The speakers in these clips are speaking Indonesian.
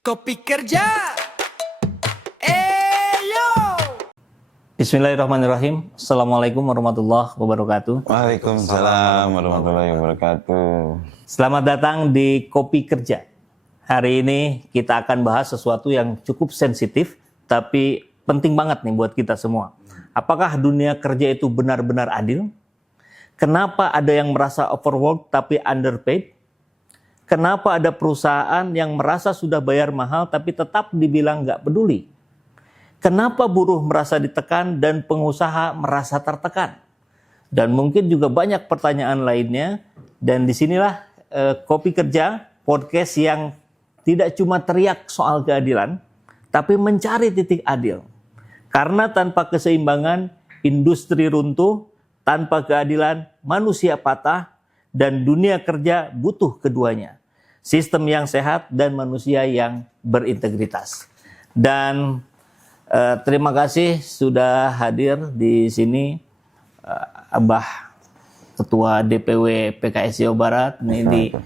Kopi kerja. Yo. Bismillahirrahmanirrahim. Assalamualaikum warahmatullahi wabarakatuh. Waalaikumsalam warahmatullahi wabarakatuh. Selamat datang di Kopi Kerja. Hari ini kita akan bahas sesuatu yang cukup sensitif, tapi penting banget nih buat kita semua. Apakah dunia kerja itu benar-benar adil? Kenapa ada yang merasa overworked tapi underpaid? Kenapa ada perusahaan yang merasa sudah bayar mahal tapi tetap dibilang nggak peduli? Kenapa buruh merasa ditekan dan pengusaha merasa tertekan? Dan mungkin juga banyak pertanyaan lainnya. Dan disinilah Kopi Kerja, podcast yang tidak cuma teriak soal keadilan, tapi mencari titik adil. Karena tanpa keseimbangan, industri runtuh, tanpa keadilan, manusia patah, dan dunia kerja butuh keduanya. Sistem yang sehat dan manusia yang berintegritas. Dan terima kasih sudah hadir di sini Abah Ketua DPW PKS Jawa Barat. Ini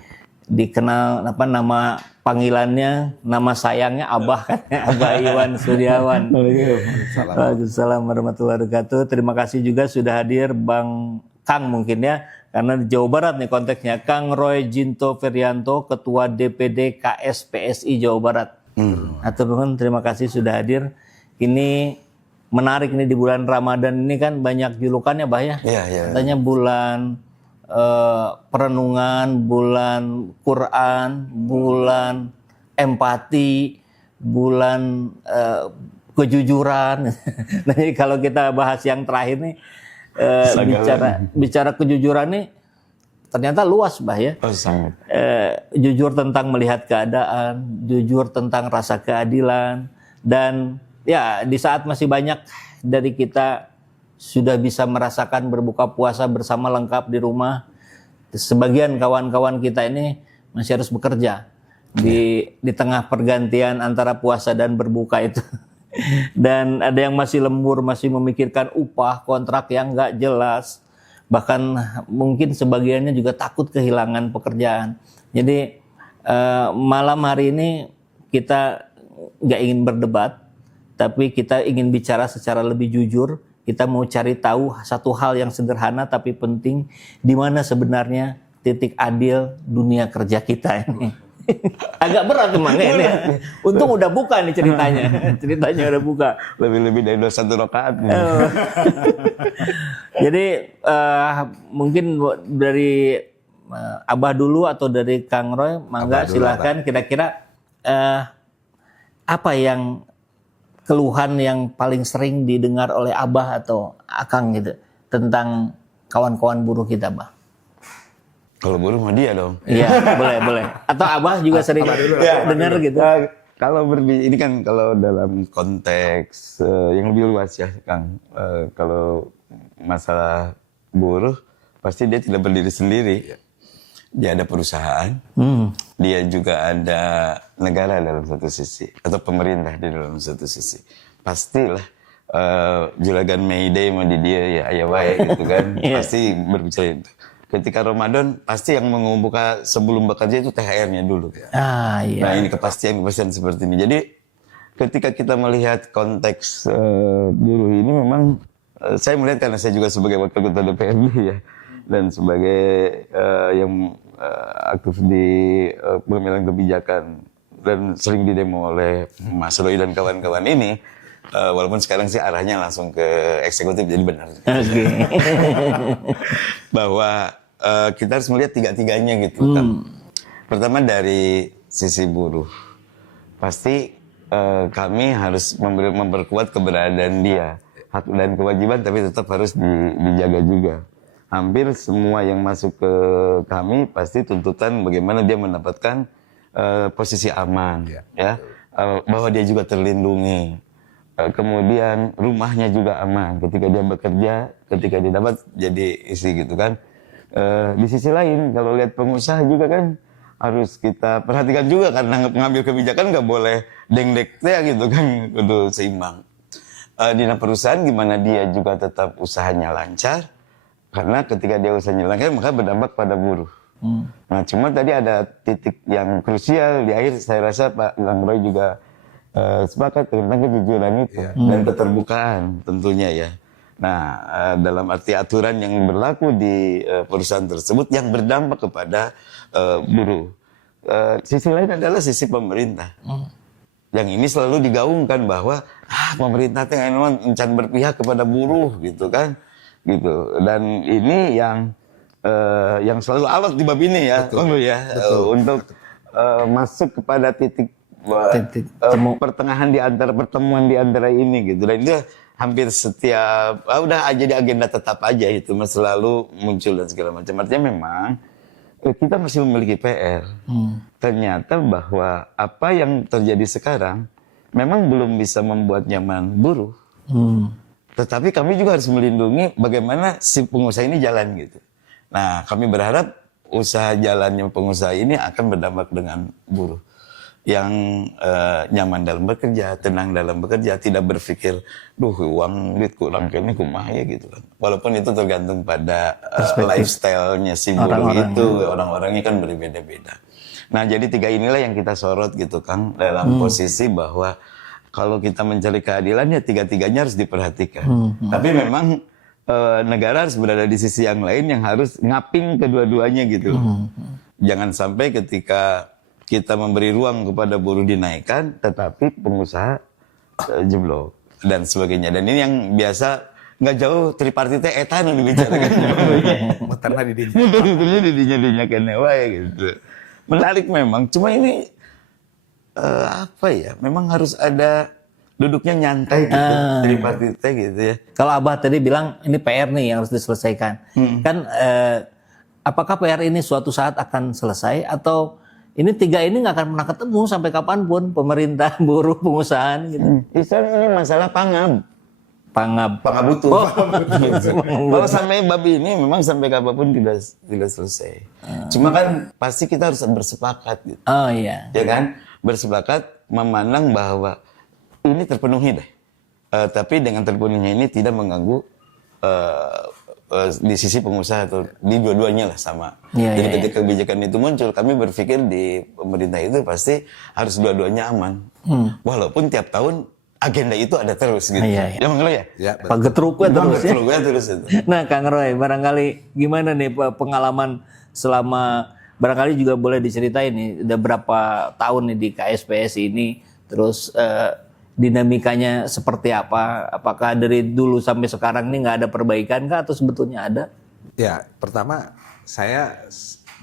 dikenal apa nama panggilannya, nama sayangnya Abah kan, Abah Iwan Suryawan. Waalaikumsalam warahmatullahi wabarakatuh. Terima kasih juga sudah hadir Bang Kang mungkin ya, karena di Jawa Barat nih konteksnya, Kang Roy Jinto Ferianto, Ketua DPD KSPSI Jawa Barat. Atur nuhun, terima kasih sudah hadir. Ini menarik nih di bulan Ramadan ini kan banyak julukannya Bah ya. Iya. Katanya bulan perenungan, bulan Quran, bulan empati, bulan kejujuran. Nah, jadi kalau kita bahas yang terakhir nih, bicara kejujuran nih ternyata luas Bah ya. Oh, sangat. Jujur tentang melihat keadaan, jujur tentang rasa keadilan, dan ya di saat masih banyak dari kita sudah bisa merasakan berbuka puasa bersama lengkap di rumah, sebagian kawan-kawan kita ini masih harus bekerja di tengah pergantian antara puasa dan berbuka itu. Dan ada yang masih lembur, masih memikirkan upah, kontrak yang nggak jelas. Bahkan mungkin sebagiannya juga takut kehilangan pekerjaan. Jadi malam hari ini kita nggak ingin berdebat, tapi kita ingin bicara secara lebih jujur. Kita mau cari tahu satu hal yang sederhana tapi penting, di mana sebenarnya titik adil dunia kerja kita ini. Agak berat emang ini. Untung udah buka nih ceritanya. Ceritanya udah buka. Lebih dari 21 rakaat. Jadi mungkin dari Abah dulu atau dari Kang Roy, mangga silahkan. Kira-kira apa yang keluhan yang paling sering didengar oleh Abah atau Akang gitu tentang kawan-kawan buruh kita, Bah? Kalau buruh mah dia dong. Iya, boleh. Atau Abah juga sering dengar gitu. Kalau ini kan kalau dalam konteks yang lebih luas ya, Kang. Kalau masalah buruh, pasti dia tidak berdiri sendiri. Dia ada perusahaan, dia juga ada negara dalam satu sisi, atau pemerintah di dalam satu sisi. Pastilah juragan Mayday mau di dia ya ayah baik gitu kan. Pasti berbicara itu. Ketika Ramadan, pasti yang mengumpulkan sebelum bekerja itu THR-nya dulu. Iya. Nah ini kepastian seperti ini. Jadi ketika kita melihat konteks buruh ini memang, saya melihat karena saya juga sebagai wakil ketua DPRD ya, dan sebagai yang aktif di pemilihan kebijakan dan sering didemo oleh Mas Roy dan kawan-kawan ini, walaupun sekarang sih arahnya langsung ke eksekutif, jadi benar. Bahwa kita harus melihat tiga-tiganya gitu kan. Pertama dari sisi buruh, pasti kami harus memperkuat keberadaan dia, hak dan kewajiban, tapi tetap harus dijaga juga. Hampir semua yang masuk ke kami pasti tuntutan bagaimana dia mendapatkan posisi aman, ya, bahwa dia juga terlindungi. Kemudian rumahnya juga aman ketika dia bekerja, ketika dia dapat jadi isi gitu kan. Di sisi lain kalau lihat pengusaha juga kan harus kita perhatikan juga, karena mengambil kebijakan nggak boleh dengdek ya gitu kan, kudu seimbang. Di perusahaan gimana dia juga tetap usahanya lancar, karena ketika dia usahanya lancar maka berdampak pada buruh. Nah, cuma tadi ada titik yang krusial di akhir. Saya rasa Pak Lang Roy juga sepakat tentang kejujuran itu dan keterbukaan tentunya ya. Nah, dalam arti aturan yang berlaku di perusahaan tersebut yang berdampak kepada buruh. Sisi lain adalah sisi pemerintah. Yang ini selalu digaungkan bahwa pemerintah itu memang encan berpihak kepada buruh gitu kan, gitu. Dan ini yang selalu alot di bab ini ya, Bang Lu ya, untuk masuk kepada titik pertengahan di antara pertemuan di antara ini gitu. Dan itu hampir setiap udah jadi agenda tetap aja itu mas selalu muncul dan segala macam. Artinya memang kita masih memiliki PR. Ternyata bahwa apa yang terjadi sekarang memang belum bisa membuat nyaman buruh. Tetapi kami juga harus melindungi bagaimana si pengusaha ini jalan gitu. Nah, kami berharap usaha jalannya pengusaha ini akan berdampak dengan buruh yang nyaman dalam bekerja, tenang dalam bekerja, tidak berpikir, uang duit kurang kayaknya kumaha ya gitu kan. Walaupun itu tergantung pada lifestyle-nya si buruh itu, orang-orangnya kan berbeda-beda. Nah, jadi 3 inilah yang kita sorot gitu Kang, dalam posisi bahwa kalau kita mencari keadilan ya 3-3-nya harus diperhatikan. Tapi memang negara harus berada di sisi yang lain yang harus ngaping kedua-duanya gitu. Jangan sampai ketika kita memberi ruang kepada buruh dinaikkan, tetapi pengusaha jeblok dan sebagainya. Dan ini yang biasa nggak jauh tripartite eta nu dibicarakan. Muterna di dinya. Muternya di dinya kene wae gitu. Menarik memang. Cuma ini apa ya? Memang harus ada duduknya nyantai gitu, tripartite gitu ya. Kalau Abah tadi bilang ini PR nih yang harus diselesaikan. Kan apakah PR ini suatu saat akan selesai atau ini 3 ini nggak akan pernah ketemu sampai kapanpun, pemerintah, buruh, pengusahaan gitu. Ini masalah Pangabutu. Kalau sampai bab ini memang sampai kapanpun tidak selesai. Cuma kan pasti kita harus bersepakat gitu. Oh iya. Ya kan? Bersepakat memandang bahwa ini terpenuhi deh. Tapi dengan terpenuhinya ini tidak mengganggu di sisi pengusaha atau di dua-duanya lah sama. Jadi ketika kebijakan itu muncul, kami berpikir di pemerintah itu pasti harus dua-duanya aman. Walaupun tiap tahun agenda itu ada terus gitu. Ya Bang Roy ya? Ya, Pak Getruknya terus ya. Terus itu. Nah Kang Roy, barangkali gimana nih pengalaman selama, barangkali juga boleh diceritain nih, udah berapa tahun nih di KSPS ini, terus dinamikanya seperti apa? Apakah dari dulu sampai sekarang ini nggak ada perbaikan kah atau sebetulnya ada? Ya, pertama saya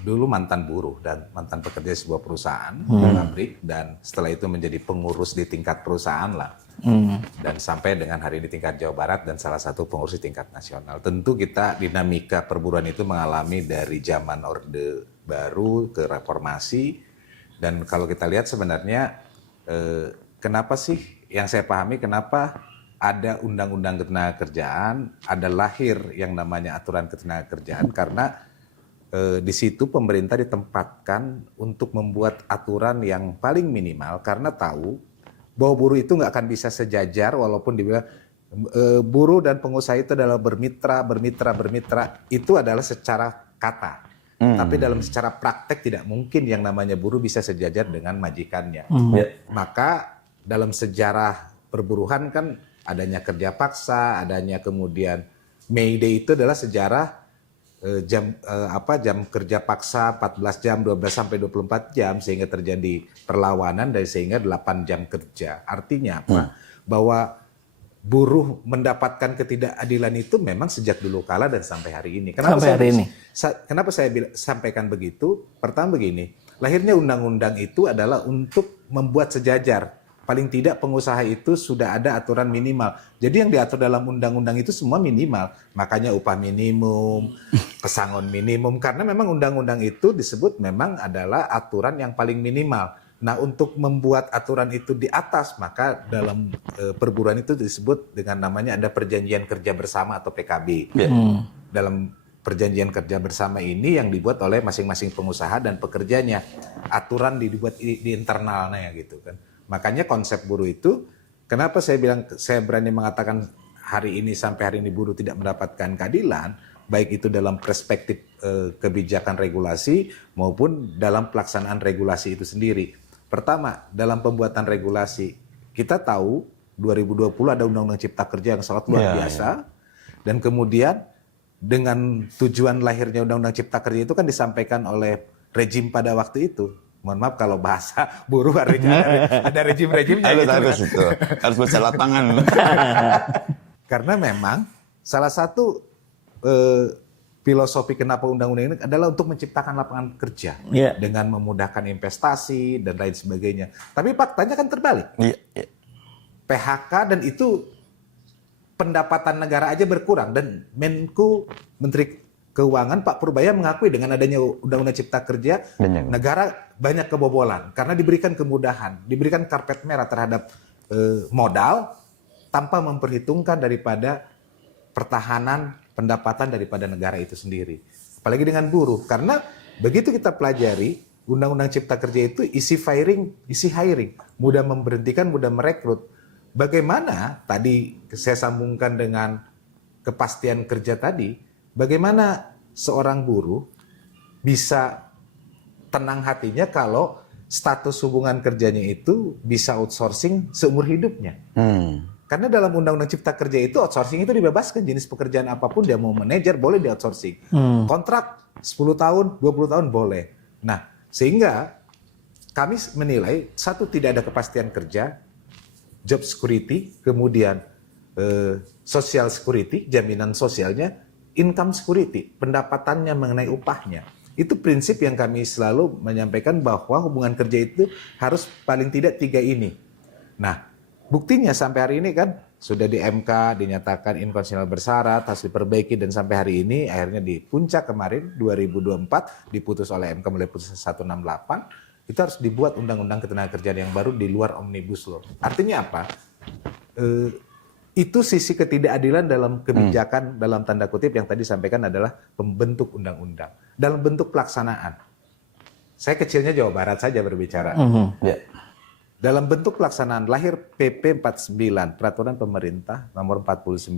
dulu mantan buruh dan mantan pekerja sebuah perusahaan, pabrik, dan setelah itu menjadi pengurus di tingkat perusahaan lah. Dan sampai dengan hari ini tingkat Jawa Barat dan salah satu pengurus di tingkat nasional. Tentu kita dinamika perburuan itu mengalami dari zaman Orde Baru ke reformasi, dan kalau kita lihat sebenarnya kenapa sih yang saya pahami kenapa ada undang-undang ketenagakerjaan, ada lahir yang namanya aturan ketenagakerjaan karena di situ pemerintah ditempatkan untuk membuat aturan yang paling minimal karena tahu bahwa buruh itu nggak akan bisa sejajar walaupun dibilang buruh dan pengusaha itu adalah bermitra itu adalah secara kata. Tapi dalam secara praktek tidak mungkin yang namanya buruh bisa sejajar dengan majikannya. Maka dalam sejarah perburuhan kan adanya kerja paksa, adanya kemudian May Day itu adalah sejarah jam kerja paksa 14 jam, 12 sampai 24 jam sehingga terjadi perlawanan dan sehingga 8 jam kerja. Artinya apa? Bahwa buruh mendapatkan ketidakadilan itu memang sejak dulu kala dan sampai hari ini. Kenapa saya sampaikan begitu? Pertama begini, lahirnya undang-undang itu adalah untuk membuat sejajar. Paling tidak pengusaha itu sudah ada aturan minimal. Jadi yang diatur dalam undang-undang itu semua minimal. Makanya upah minimum, pesangon minimum. Karena memang undang-undang itu disebut memang adalah aturan yang paling minimal. Nah untuk membuat aturan itu di atas, maka dalam perburuan itu disebut dengan namanya ada perjanjian kerja bersama atau PKB. Dalam perjanjian kerja bersama ini yang dibuat oleh masing-masing pengusaha dan pekerjanya. Aturan dibuat di internalnya gitu kan. Makanya konsep buruh itu, kenapa saya bilang saya berani mengatakan hari ini sampai hari ini buruh tidak mendapatkan keadilan, baik itu dalam perspektif kebijakan regulasi maupun dalam pelaksanaan regulasi itu sendiri. Pertama, dalam pembuatan regulasi, kita tahu 2020 ada Undang-Undang Cipta Kerja yang sangat luar biasa, dan kemudian dengan tujuan lahirnya Undang-Undang Cipta Kerja itu kan disampaikan oleh rejim pada waktu itu. Mohon maaf kalau bahasa buruh ada rejim-rejimnya. Harus baca lapangan. Karena memang salah satu filosofi kenapa undang-undang ini adalah untuk menciptakan lapangan kerja dengan memudahkan investasi dan lain sebagainya. Tapi faktanya kan terbalik. PHK dan itu pendapatan negara aja berkurang, dan Menko Menteri Keuangan Pak Purbaya mengakui dengan adanya Undang-Undang Cipta Kerja negara banyak kebobolan karena diberikan kemudahan, diberikan karpet merah terhadap modal tanpa memperhitungkan daripada pertahanan pendapatan daripada negara itu sendiri. Apalagi dengan buruh, karena begitu kita pelajari Undang-Undang Cipta Kerja itu isi hiring, mudah memberhentikan, mudah merekrut. Bagaimana tadi saya sambungkan dengan kepastian kerja tadi, bagaimana seorang buruh bisa tenang hatinya kalau status hubungan kerjanya itu bisa outsourcing seumur hidupnya. Karena dalam Undang-Undang Cipta Kerja itu outsourcing itu dibebaskan, jenis pekerjaan apapun dia mau manajer boleh di outsourcing. Kontrak 10 tahun, 20 tahun boleh. Nah, sehingga kami menilai satu, tidak ada kepastian kerja, job security, kemudian social security, jaminan sosialnya, income security, pendapatannya mengenai upahnya. Itu prinsip yang kami selalu menyampaikan bahwa hubungan kerja itu harus paling tidak 3 ini. Nah, buktinya sampai hari ini kan sudah di MK dinyatakan inkonstitusional bersyarat, harus diperbaiki, dan sampai hari ini akhirnya di puncak kemarin 2024 diputus oleh MK melalui putusan 168, itu harus dibuat undang-undang ketenagakerjaan yang baru di luar omnibus law. Artinya apa? Itu sisi ketidakadilan dalam kebijakan dalam tanda kutip yang tadi sampaikan adalah pembentuk undang-undang. Dalam bentuk pelaksanaan. Saya kecilnya Jawa Barat saja berbicara. Dalam bentuk pelaksanaan lahir PP 49, Peraturan Pemerintah Nomor 49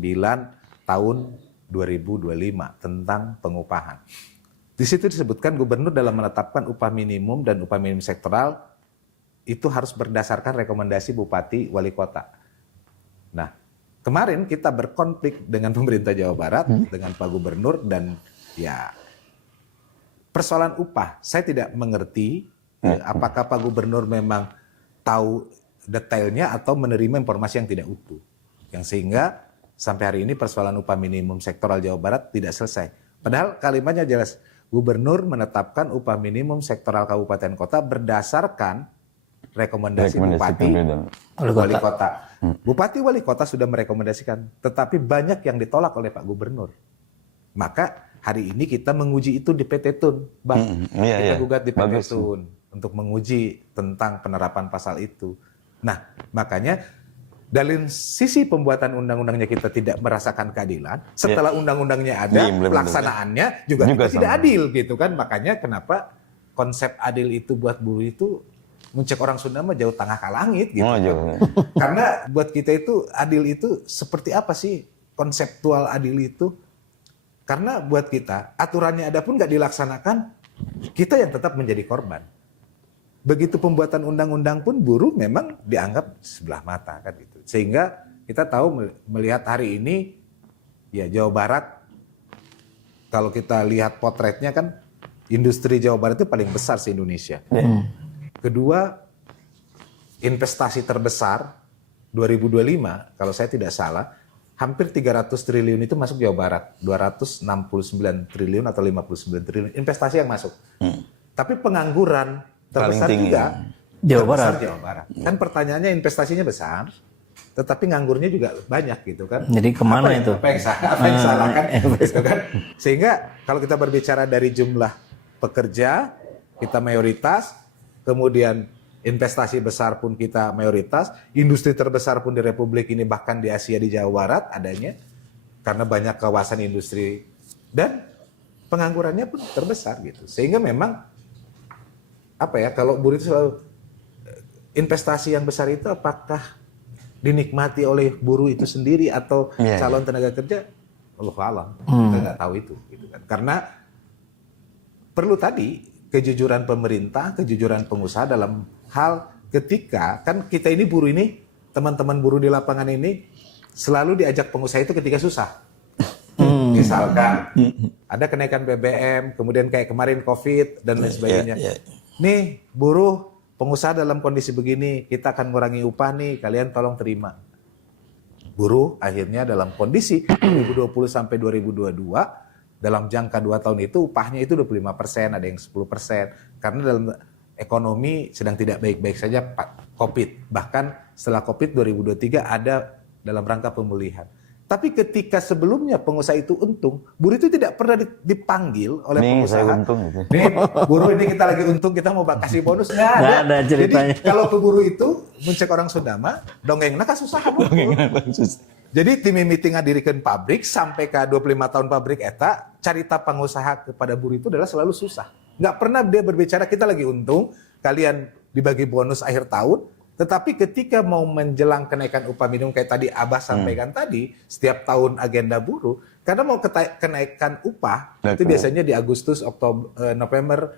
Tahun 2025 tentang pengupahan. Di situ disebutkan gubernur dalam menetapkan upah minimum dan upah minimum sektoral itu harus berdasarkan rekomendasi bupati wali kota. Nah, kemarin kita berkonflik dengan pemerintah Jawa Barat, dengan Pak Gubernur, dan ya persoalan upah. Saya tidak mengerti apakah Pak Gubernur memang tahu detailnya atau menerima informasi yang tidak utuh. Yang sehingga sampai hari ini persoalan upah minimum sektoral Jawa Barat tidak selesai. Padahal kalimatnya jelas, Gubernur menetapkan upah minimum sektoral kabupaten kota berdasarkan rekomendasi Bupati Wali Kota. Bupati Wali Kota sudah merekomendasikan, tetapi banyak yang ditolak oleh Pak Gubernur. Maka hari ini kita menguji itu di PT Tun, Bang. Kita gugat di PT Tun untuk menguji tentang penerapan pasal itu. Nah, makanya dari sisi pembuatan undang-undangnya kita tidak merasakan keadilan. Setelah undang-undangnya ada, pelaksanaannya juga tidak adil gitu kan. Makanya kenapa konsep adil itu buat buruh itu muncul orang Sunda mah jauh tengah ka langit gitu. Karena buat kita itu adil itu seperti apa sih konseptual adil itu? Karena buat kita aturannya ada pun nggak dilaksanakan, kita yang tetap menjadi korban. Begitu pembuatan undang-undang pun buruh memang dianggap sebelah mata kan gitu. Sehingga kita tahu melihat hari ini ya Jawa Barat, kalau kita lihat potretnya kan industri Jawa Barat itu paling besar se Indonesia. Kedua, investasi terbesar 2025 kalau saya tidak salah hampir 300 triliun itu masuk Jawa Barat, 269 triliun atau 59 triliun investasi yang masuk. Tapi pengangguran terbesar juga Jawa Barat. Kan pertanyaannya investasinya besar, tetapi nganggurnya juga banyak gitu kan. Jadi kemana itu? Apa yang salah kan? Gitu kan? Sehingga kalau kita berbicara dari jumlah pekerja, kita mayoritas, kemudian investasi besar pun kita mayoritas, industri terbesar pun di Republik ini bahkan di Asia di Jawa Barat adanya, karena banyak kawasan industri, dan penganggurannya pun terbesar gitu. Sehingga memang apa ya, kalau buruh itu selalu investasi yang besar itu apakah dinikmati oleh buruh itu sendiri atau calon tenaga kerja? Allah alam, kita nggak tahu itu, gitu kan. Karena perlu tadi kejujuran pemerintah, kejujuran pengusaha dalam hal ketika kan kita ini buruh ini, teman-teman buruh di lapangan ini selalu diajak pengusaha itu ketika susah. Misalkan ada kenaikan BBM, kemudian kayak kemarin COVID dan lain sebagainya. Nih buruh, pengusaha dalam kondisi begini, kita akan mengurangi upah nih, kalian tolong terima. Buruh akhirnya dalam kondisi 2020 sampai 2022, dalam jangka 2 tahun itu upahnya itu 25%, ada yang 10%. Karena dalam ekonomi sedang tidak baik-baik saja COVID. Bahkan setelah COVID 2023 ada dalam rangka pemulihan. Tapi ketika sebelumnya pengusaha itu untung, buruh itu tidak pernah dipanggil oleh pengusaha. Saya untung gitu. Nih, buruh ini kita lagi untung, kita mau kasih bonus. Nggak ada ceritanya. Jadi kalau ke buruh itu, muncul orang Sundama, dongengna kasusah. Jadi tim meeting ngadirikan pabrik, sampai ke 25 tahun pabrik eta, carita pengusaha kepada buruh itu adalah selalu susah. Nggak pernah dia berbicara, kita lagi untung, kalian dibagi bonus akhir tahun, tetapi ketika mau menjelang kenaikan upah minimum kayak tadi Abah sampaikan tadi, setiap tahun agenda buruh, karena mau kenaikan upah, itu biasanya di Agustus, Oktober, November,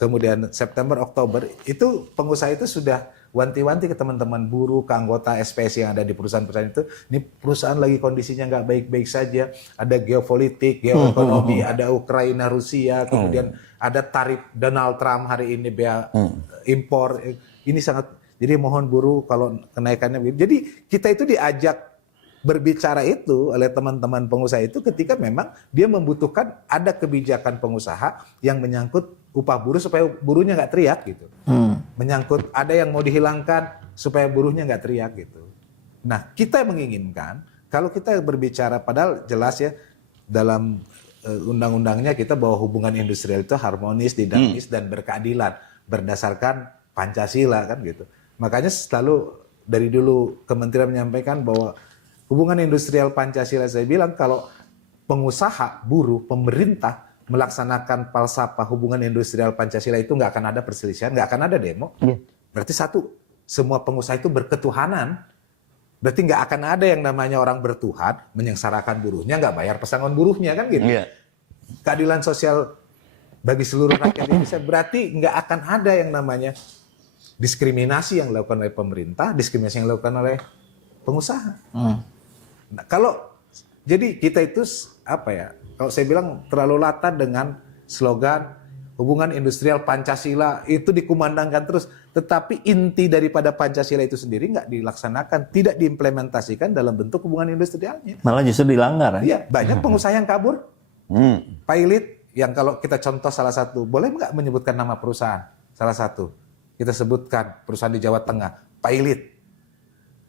kemudian September, Oktober, itu pengusaha itu sudah wanti-wanti ke teman-teman buruh, ke anggota SPS yang ada di perusahaan-perusahaan itu, ini perusahaan lagi kondisinya nggak baik-baik saja, ada geopolitik, geoekonomi, ada Ukraina, Rusia, kemudian ada tarif Donald Trump hari ini, bea impor, ini sangat. Jadi mohon buruh kalau kenaikannya begitu. Jadi kita itu diajak berbicara itu oleh teman-teman pengusaha itu ketika memang dia membutuhkan ada kebijakan pengusaha yang menyangkut upah buruh supaya buruhnya nggak teriak gitu. Menyangkut ada yang mau dihilangkan supaya buruhnya nggak teriak gitu. Nah kita menginginkan kalau kita berbicara padahal jelas ya dalam undang-undangnya kita bahwa hubungan industrial itu harmonis, dinamis dan berkeadilan berdasarkan Pancasila kan gitu. Makanya selalu dari dulu kementerian menyampaikan bahwa hubungan industrial Pancasila, saya bilang kalau pengusaha, buruh, pemerintah melaksanakan falsafah hubungan industrial Pancasila itu nggak akan ada perselisihan, nggak akan ada demo. Berarti satu, semua pengusaha itu berketuhanan. Berarti nggak akan ada yang namanya orang bertuhan menyengsarakan buruhnya, nggak bayar pesangon buruhnya kan gitu. Keadilan sosial bagi seluruh rakyat Indonesia berarti nggak akan ada yang namanya diskriminasi yang dilakukan oleh pemerintah, diskriminasi yang dilakukan oleh pengusaha. Nah, kalau jadi kita itu apa ya? Kalau saya bilang terlalu latar dengan slogan hubungan industrial Pancasila itu dikumandangkan terus, tetapi inti daripada Pancasila itu sendiri nggak dilaksanakan, tidak diimplementasikan dalam bentuk hubungan industrialnya. Malah justru dilanggar. Iya, banyak pengusaha yang kabur. Pilot yang kalau kita contoh salah satu, boleh nggak menyebutkan nama perusahaan? Salah satu. Kita sebutkan perusahaan di Jawa Tengah, Pilot.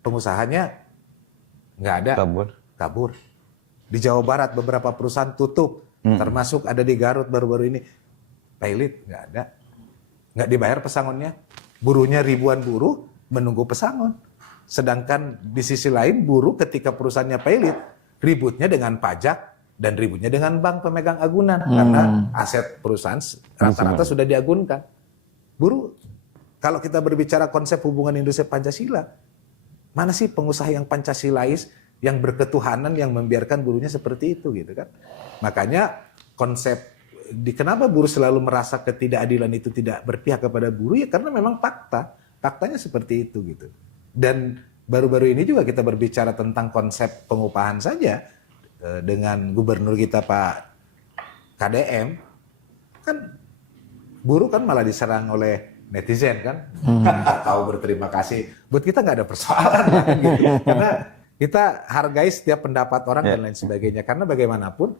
Pengusahanya nggak ada, kabur. Di Jawa Barat beberapa perusahaan tutup, termasuk ada di Garut baru-baru ini. Pilot nggak ada, nggak dibayar pesangonnya. Buruhnya ribuan buruh menunggu pesangon. Sedangkan di sisi lain buruh ketika perusahaannya Pilot, ributnya dengan pajak dan ributnya dengan bank pemegang agunan. Karena aset perusahaan rata-rata sudah diagunkan. Buruh, kalau kita berbicara konsep hubungan industri Pancasila, mana sih pengusaha yang Pancasilais, yang berketuhanan, yang membiarkan buruhnya seperti itu gitu kan? Makanya konsep kenapa buruh selalu merasa ketidakadilan itu tidak berpihak kepada buruh ya karena memang faktanya seperti itu gitu. Dan baru-baru ini juga kita berbicara tentang konsep pengupahan saja dengan gubernur kita Pak KDM, kan buruh kan malah diserang oleh netizen kan, tahu berterima kasih. Buat kita nggak ada persoalan gitu. Karena kita hargai setiap pendapat orang dan lain sebagainya. Karena bagaimanapun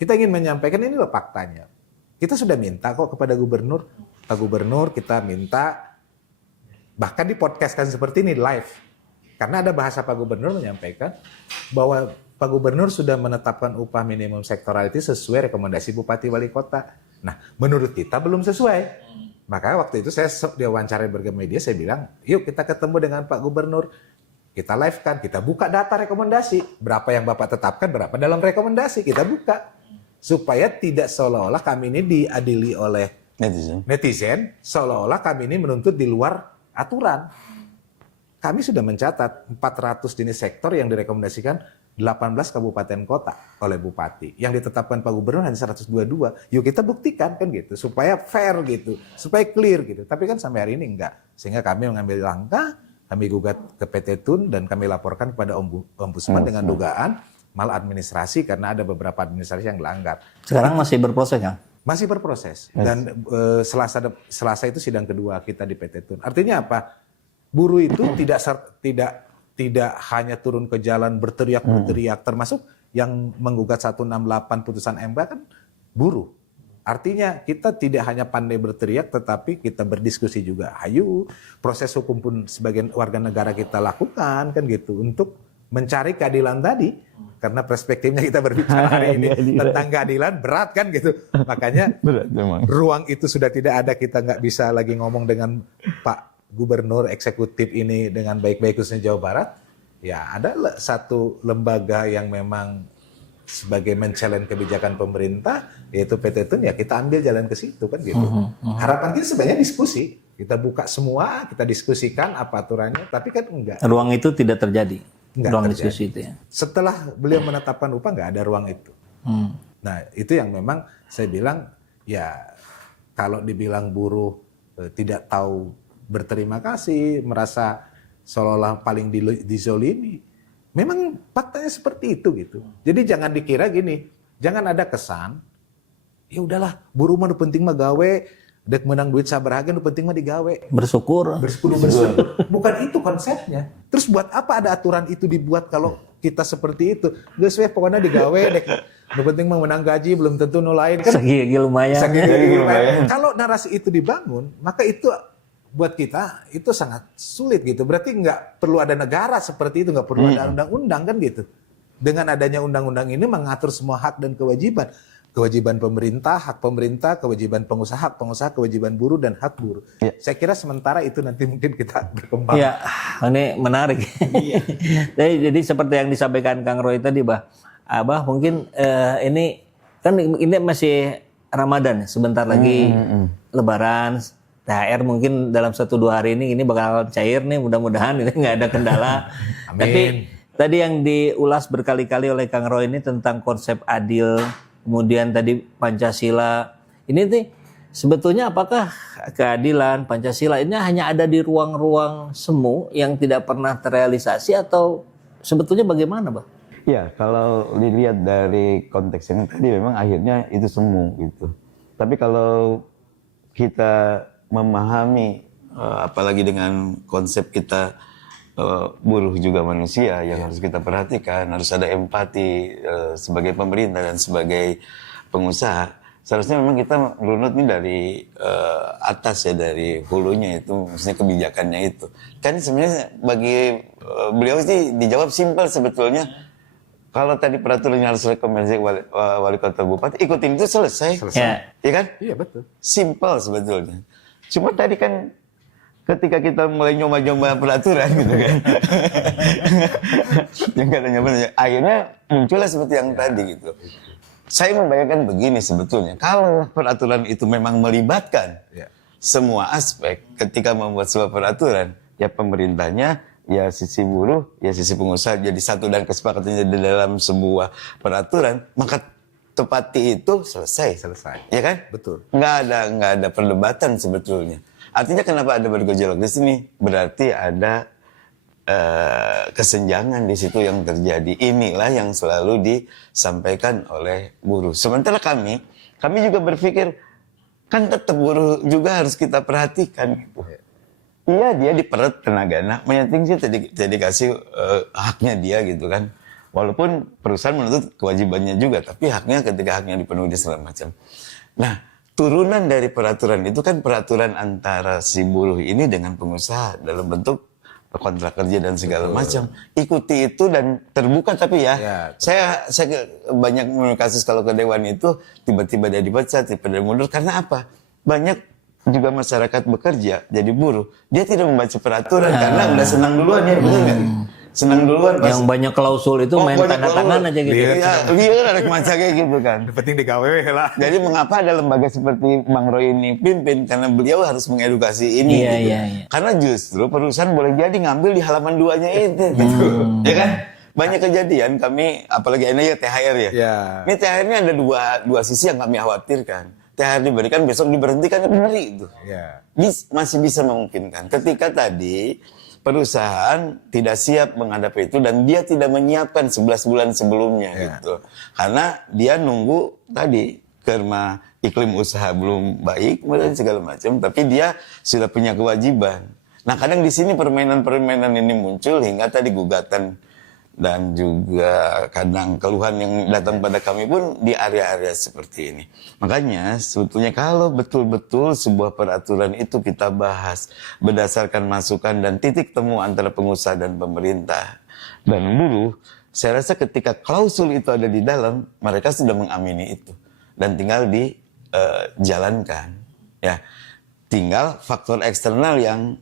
kita ingin menyampaikan ini loh faktanya. Kita sudah minta kok kepada gubernur, Pak Gubernur kita minta bahkan di podcast kan seperti ini live. Karena ada bahasa Pak Gubernur menyampaikan bahwa Pak Gubernur sudah menetapkan upah minimum sektoral itu sesuai rekomendasi Bupati Wali Kota. Nah, menurut kita belum sesuai. Maka waktu itu saya diwawancara berbagai media, saya bilang, yuk kita ketemu dengan Pak Gubernur. Kita live kan, kita buka data rekomendasi. Berapa yang Bapak tetapkan, berapa dalam rekomendasi. Kita buka. Supaya tidak seolah-olah kami ini diadili oleh netizen seolah-olah kami ini menuntut di luar aturan. Kami sudah mencatat 400 jenis sektor yang direkomendasikan 18 kabupaten kota oleh bupati. Yang ditetapkan Pak Gubernur hanya 122. Yuk kita buktikan kan gitu, supaya fair gitu, supaya clear gitu. Tapi kan sampai hari ini enggak. Sehingga kami mengambil langkah, kami gugat ke PT Tun dan kami laporkan kepada Ombudsman dengan dugaan maladministrasi karena ada beberapa administrasi yang dilanggar. Sekarang masih berproses ya? Masih berproses. Dan Selasa itu sidang kedua kita di PT Tun. Artinya apa? Buruh itu tidak hanya turun ke jalan berteriak-berteriak, termasuk yang menggugat 168 putusan MK kan buruh. Artinya kita tidak hanya pandai berteriak, tetapi kita berdiskusi juga. Ayo, proses hukum pun sebagian warga negara kita lakukan kan gitu untuk mencari keadilan tadi. Karena perspektifnya kita berbicara hari ini tentang keadilan berat kan gitu. Makanya ruang itu sudah tidak ada, kita nggak bisa lagi ngomong dengan Pak Gubernur eksekutif ini dengan baik-baik khususnya Jawa Barat, ya ada satu lembaga yang memang sebagai men-challenge kebijakan pemerintah, yaitu PT Tun, ya kita ambil jalan ke situ kan gitu. Harapan kita sebenarnya diskusi, kita buka semua, kita diskusikan apa aturannya, tapi kan enggak. Ruang itu tidak terjadi, ruang terjadi. diskusi itu ya. Setelah beliau menetapkan upah nggak ada ruang itu. Nah itu yang memang saya bilang, ya kalau dibilang buruh tidak tahu berterima kasih, merasa seolah-olah paling dizolimi. Memang faktanya seperti itu gitu. Jadi jangan dikira gini, jangan ada kesan, ya udahlah buruh mah penting mah gawe, dek menang duit sabaraha nu penting mah digawe. Bersyukur. Bersyukur. Bukan itu konsepnya. Terus buat apa ada aturan itu dibuat kalau kita seperti itu? Geus we pokoknya digawe dek. Nu penting mah menang gaji belum tentu nu lain kan. Segi lumayan. Kalau narasi itu dibangun, maka itu buat kita itu sangat sulit gitu. Berarti nggak perlu ada negara seperti itu, nggak perlu ada undang-undang kan gitu. Dengan adanya undang-undang ini mengatur semua hak dan kewajiban. Kewajiban pemerintah, hak pemerintah, kewajiban pengusaha, hak pengusaha, kewajiban buruh dan hak buruh. Ya. Saya kira sementara itu nanti mungkin kita berkembang. Ya, ini menarik. Iya. Jadi seperti yang disampaikan Kang Roy tadi, Abah mungkin ini kan ini masih Ramadan, sebentar lagi Lebaran. THR mungkin dalam 1-2 hari ini bakal cair nih, mudah-mudahan ini nggak ada kendala. Amin. Tapi tadi yang diulas berkali-kali oleh Kang Roy ini tentang konsep adil, kemudian tadi Pancasila. Ini tuh sebetulnya apakah keadilan Pancasila ini hanya ada di ruang-ruang semu yang tidak pernah terrealisasi atau sebetulnya bagaimana, Bang? Ya, kalau dilihat dari konteks ini tadi memang akhirnya itu semu gitu. Tapi kalau kita memahami, apalagi dengan konsep kita buruh juga manusia yang harus kita perhatikan, harus ada empati sebagai pemerintah dan sebagai pengusaha. Seharusnya memang kita runut nih dari atas ya, dari hulunya itu, maksudnya kebijakannya itu. Kan sebenarnya bagi beliau sih dijawab simpel sebetulnya. Kalau tadi peraturannya harus rekomendasi wali kota bupati, ikutin itu selesai. Iya kan? Iya betul. Simpel sebetulnya. Cuma tadi kan ketika kita mulai nyoba-nyoba peraturan gitu kan. Yang katanya benar, akhirnya muncullah seperti yang tadi gitu. Saya membayangkan begini sebetulnya, kalau peraturan itu memang melibatkan semua aspek ketika membuat sebuah peraturan, ya pemerintahnya, ya sisi buruh, ya sisi pengusaha jadi satu dan kesepakatannya di dalam sebuah peraturan, maka tepati itu selesai, ya kan? Betul. Nggak ada perdebatan sebetulnya. Artinya kenapa ada bergejolak di sini? Berarti ada kesenjangan di situ yang terjadi. Inilah yang selalu disampaikan oleh buruh. Sementara kami juga berpikir kan tetap buruh juga harus kita perhatikan gitu. Iya dia diperut tenagana, menyenting sih tadi kasih haknya dia gitu kan. Walaupun perusahaan menuntut kewajibannya juga, tapi haknya ketika haknya dipenuhi dan segala macam. Nah, turunan dari peraturan itu kan peraturan antara si buruh ini dengan pengusaha dalam bentuk kontrak kerja dan segala macam. Ikuti itu dan terbuka tapi ya saya banyak kasus kalau ke dewan itu tiba-tiba dia dipecat, tiba-tiba dia mundur karena apa? Banyak juga masyarakat bekerja jadi buruh, dia tidak membaca peraturan karena udah senang duluan ya, betul nggak? Senang duluan pas. Yang banyak klausul itu main tanda tangan aja gitu. Iya, liar ada macam kayak gitu kan. Penting digawe lah. Jadi mengapa ada lembaga seperti Bang Roy ini pimpin? Karena beliau harus mengedukasi ini. Iya. Karena justru perusahaan boleh jadi ngambil di halaman 2-nya itu. Gitu. Ya kan? banyak kejadian kami, apalagi ini ya THR ya. Ya. Ini THR ini ada dua sisi yang kami khawatirkan. THR diberikan besok diberhentikan hari itu. Ya. Masih bisa memungkinkan. Ketika tadi perusahaan tidak siap menghadapi itu dan dia tidak menyiapkan 11 bulan sebelumnya gitu. Karena dia nunggu tadi karena iklim usaha belum baik dan segala macam, tapi dia sudah punya kewajiban. Nah, kadang di sini permainan-permainan ini muncul hingga tadi gugatan dan juga kadang keluhan yang datang pada kami pun di area-area seperti ini. Makanya sebetulnya kalau betul-betul sebuah peraturan itu kita bahas berdasarkan masukan dan titik temu antara pengusaha dan pemerintah dan buruh, saya rasa ketika klausul itu ada di dalam, mereka sudah mengamini itu dan tinggal dijalankan. Ya, tinggal faktor eksternal yang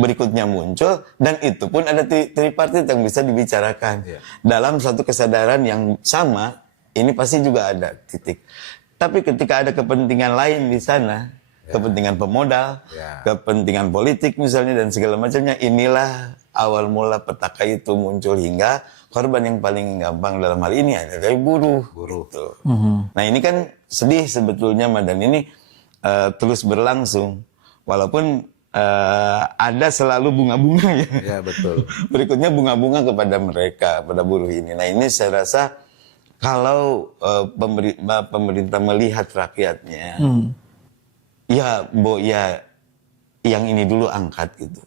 berikutnya muncul dan itu pun ada tripartit yang bisa dibicarakan dalam satu kesadaran yang sama. Ini pasti juga ada titik. Tapi ketika ada kepentingan lain di sana, kepentingan pemodal, kepentingan politik misalnya dan segala macamnya, inilah awal mula petaka itu muncul hingga korban yang paling gampang dalam hal ini adalah buruh. Gitu. Nah ini kan sedih sebetulnya, dan ini terus berlangsung walaupun ada selalu bunga-bunga ya. Ya betul. Berikutnya bunga-bunga kepada mereka, pada buruh ini. Nah ini saya rasa kalau pemerintah melihat rakyatnya, ya yang ini dulu angkat gitu.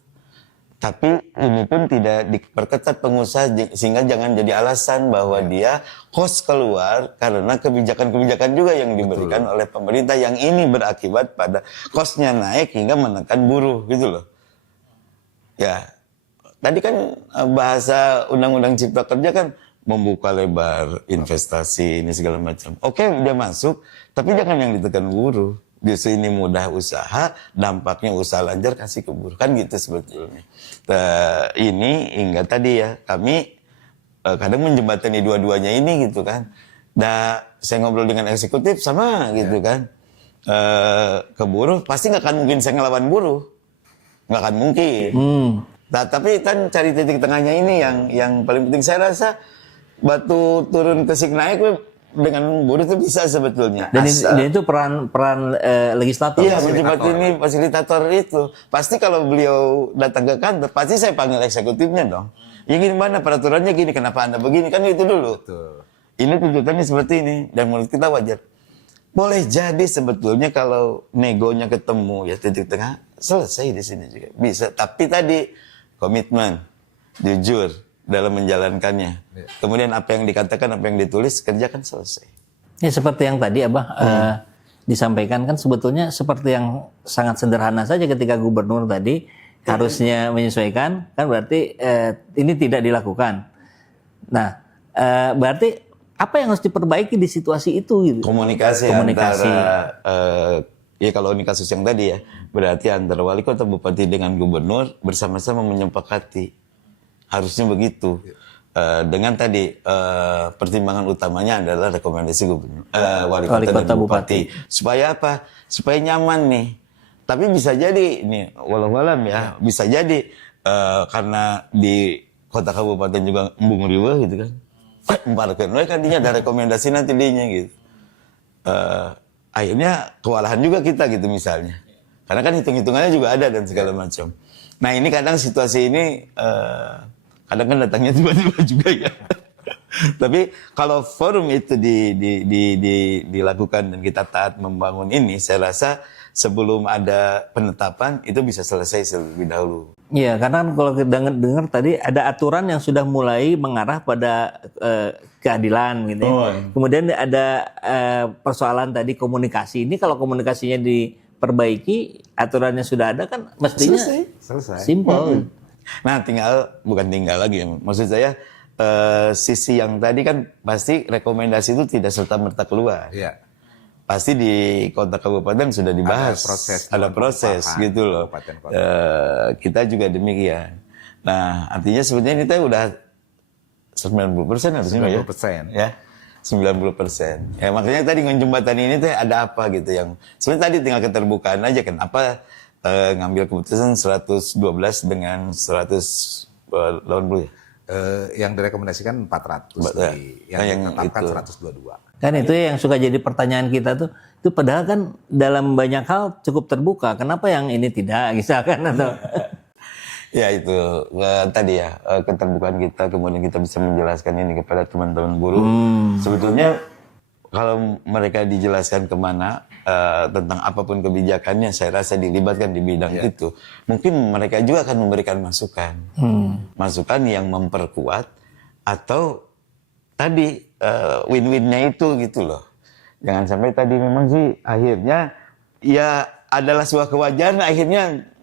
Tapi ini pun tidak diperketat pengusaha sehingga jangan jadi alasan bahwa dia kos keluar karena kebijakan-kebijakan juga yang diberikan oleh pemerintah yang ini berakibat pada kosnya naik hingga menekan buruh gitu loh. Ya, tadi kan bahasa Undang-Undang Cipta Kerja kan membuka lebar investasi ini segala macam. Oke, dia masuk, tapi jangan yang ditekan buruh. Justru ini mudah usaha, dampaknya usaha lancar kasih ke buruh. Kan gitu sebetulnya. Ini hingga tadi ya, kami kadang menjembatani dua-duanya ini gitu kan. Saya ngobrol dengan eksekutif sama gitu kan. Ke buruh, pasti nggak akan mungkin saya ngelawan buruh. Nggak akan mungkin. Nah, tapi kan cari titik tengahnya ini yang paling penting. Saya rasa batu turun kesik naik dengan buruh itu bisa sebetulnya. Dan itu peran legislator. Iya, menjembatani fasilitator itu. Pasti kalau beliau datang ke kantor, pasti saya panggil eksekutifnya dong. Ya gimana peraturannya gini, kenapa Anda begini? Kan itu dulu. Betul. Ini tuntutannya seperti ini dan menurut kita wajar. Boleh jadi sebetulnya kalau negonya ketemu ya titik tengah, selesai di sini juga. Bisa, tapi tadi komitmen, jujur dalam menjalankannya. Kemudian apa yang dikatakan, apa yang ditulis, kerjakan selesai. Ya seperti yang tadi Abah disampaikan kan sebetulnya seperti yang sangat sederhana saja ketika gubernur tadi harusnya menyesuaikan, kan berarti ini tidak dilakukan. Nah, berarti apa yang harus diperbaiki di situasi itu gitu? Komunikasi. Antara ya kalau ini kasus yang tadi ya, berarti antara wali kota, bupati dengan gubernur bersama-sama menyepakati. Harusnya begitu. Dengan tadi pertimbangan utamanya adalah rekomendasi gubernur, wali kota dan bupati. Supaya apa? Supaya nyaman nih. Tapi bisa jadi ini walau-walam ya, bisa jadi karena di kota kabupaten juga embung riweuh gitu kan. Emparkeun we kan dinya ada rekomendasi nanti dinya gitu. Akhirnya kewalahan juga kita gitu misalnya. Karena kan hitung-hitungannya juga ada dan segala macam. Nah, ini kadang situasi ini kadang kan datangnya tiba-tiba juga ya. Tapi kalau forum itu dilakukan dan kita taat membangun ini, saya rasa sebelum ada penetapan itu bisa selesai terlebih dahulu. Iya, karena kalau kita dengar tadi ada aturan yang sudah mulai mengarah pada keadilan gitu. Kemudian ada persoalan tadi komunikasi. Ini kalau komunikasinya diperbaiki, aturannya sudah ada kan mestinya Selesai. simple. Nah, bukan tinggal lagi ya. Maksud saya sisi yang tadi kan pasti rekomendasi itu tidak serta-merta keluar. Iya. Pasti di kota kabupaten sudah dibahas. Ada proses gitu loh. Kita juga demikian. Nah, artinya sebenarnya ini udah 90% harusnya 90%. ya. 90%. Ya makanya tadi ngejembatan ini teh ada apa gitu yang sebenarnya tadi tinggal keterbukaan aja kan. Apa ngambil keputusan 112 dengan 180 ya? Yang direkomendasikan 400, Ya. yang ditetapkan itu. 122. Kan itu yang suka jadi pertanyaan kita tuh. Itu padahal kan dalam banyak hal cukup terbuka. Kenapa yang ini tidak misalkan atau Ya itu tadi ya keterbukaan kita, kemudian kita bisa menjelaskan ini kepada teman-teman buruh. Sebetulnya kalau mereka dijelaskan kemana tentang apapun kebijakannya, saya rasa dilibatkan di bidang itu, mungkin mereka juga akan memberikan masukan, masukan yang memperkuat atau tadi win-winnya itu gitu loh. Jangan sampai tadi memang sih akhirnya ya adalah sebuah kewajaran, akhirnya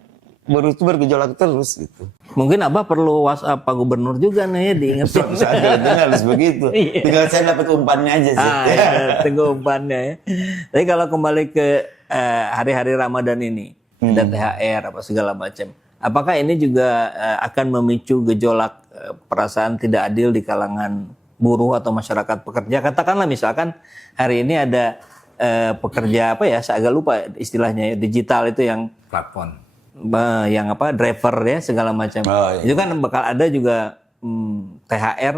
buruh itu bergejolak terus gitu. mungkin Abah perlu WhatsApp Pak Gubernur juga nih diingetin. Sebetulnya harus begitu. Tinggal saya dapat umpannya aja sih. Tunggu umpannya ya. Tapi kalau kembali ke hari-hari Ramadan ini, ada THR apa segala macam. Apakah ini juga akan memicu gejolak perasaan tidak adil di kalangan buruh atau masyarakat pekerja? Katakanlah misalkan hari ini ada pekerja apa ya, saya agak lupa istilahnya ya, digital itu yang Platform. yang apa driver ya segala macam. Iya. Itu kan bakal ada juga THR,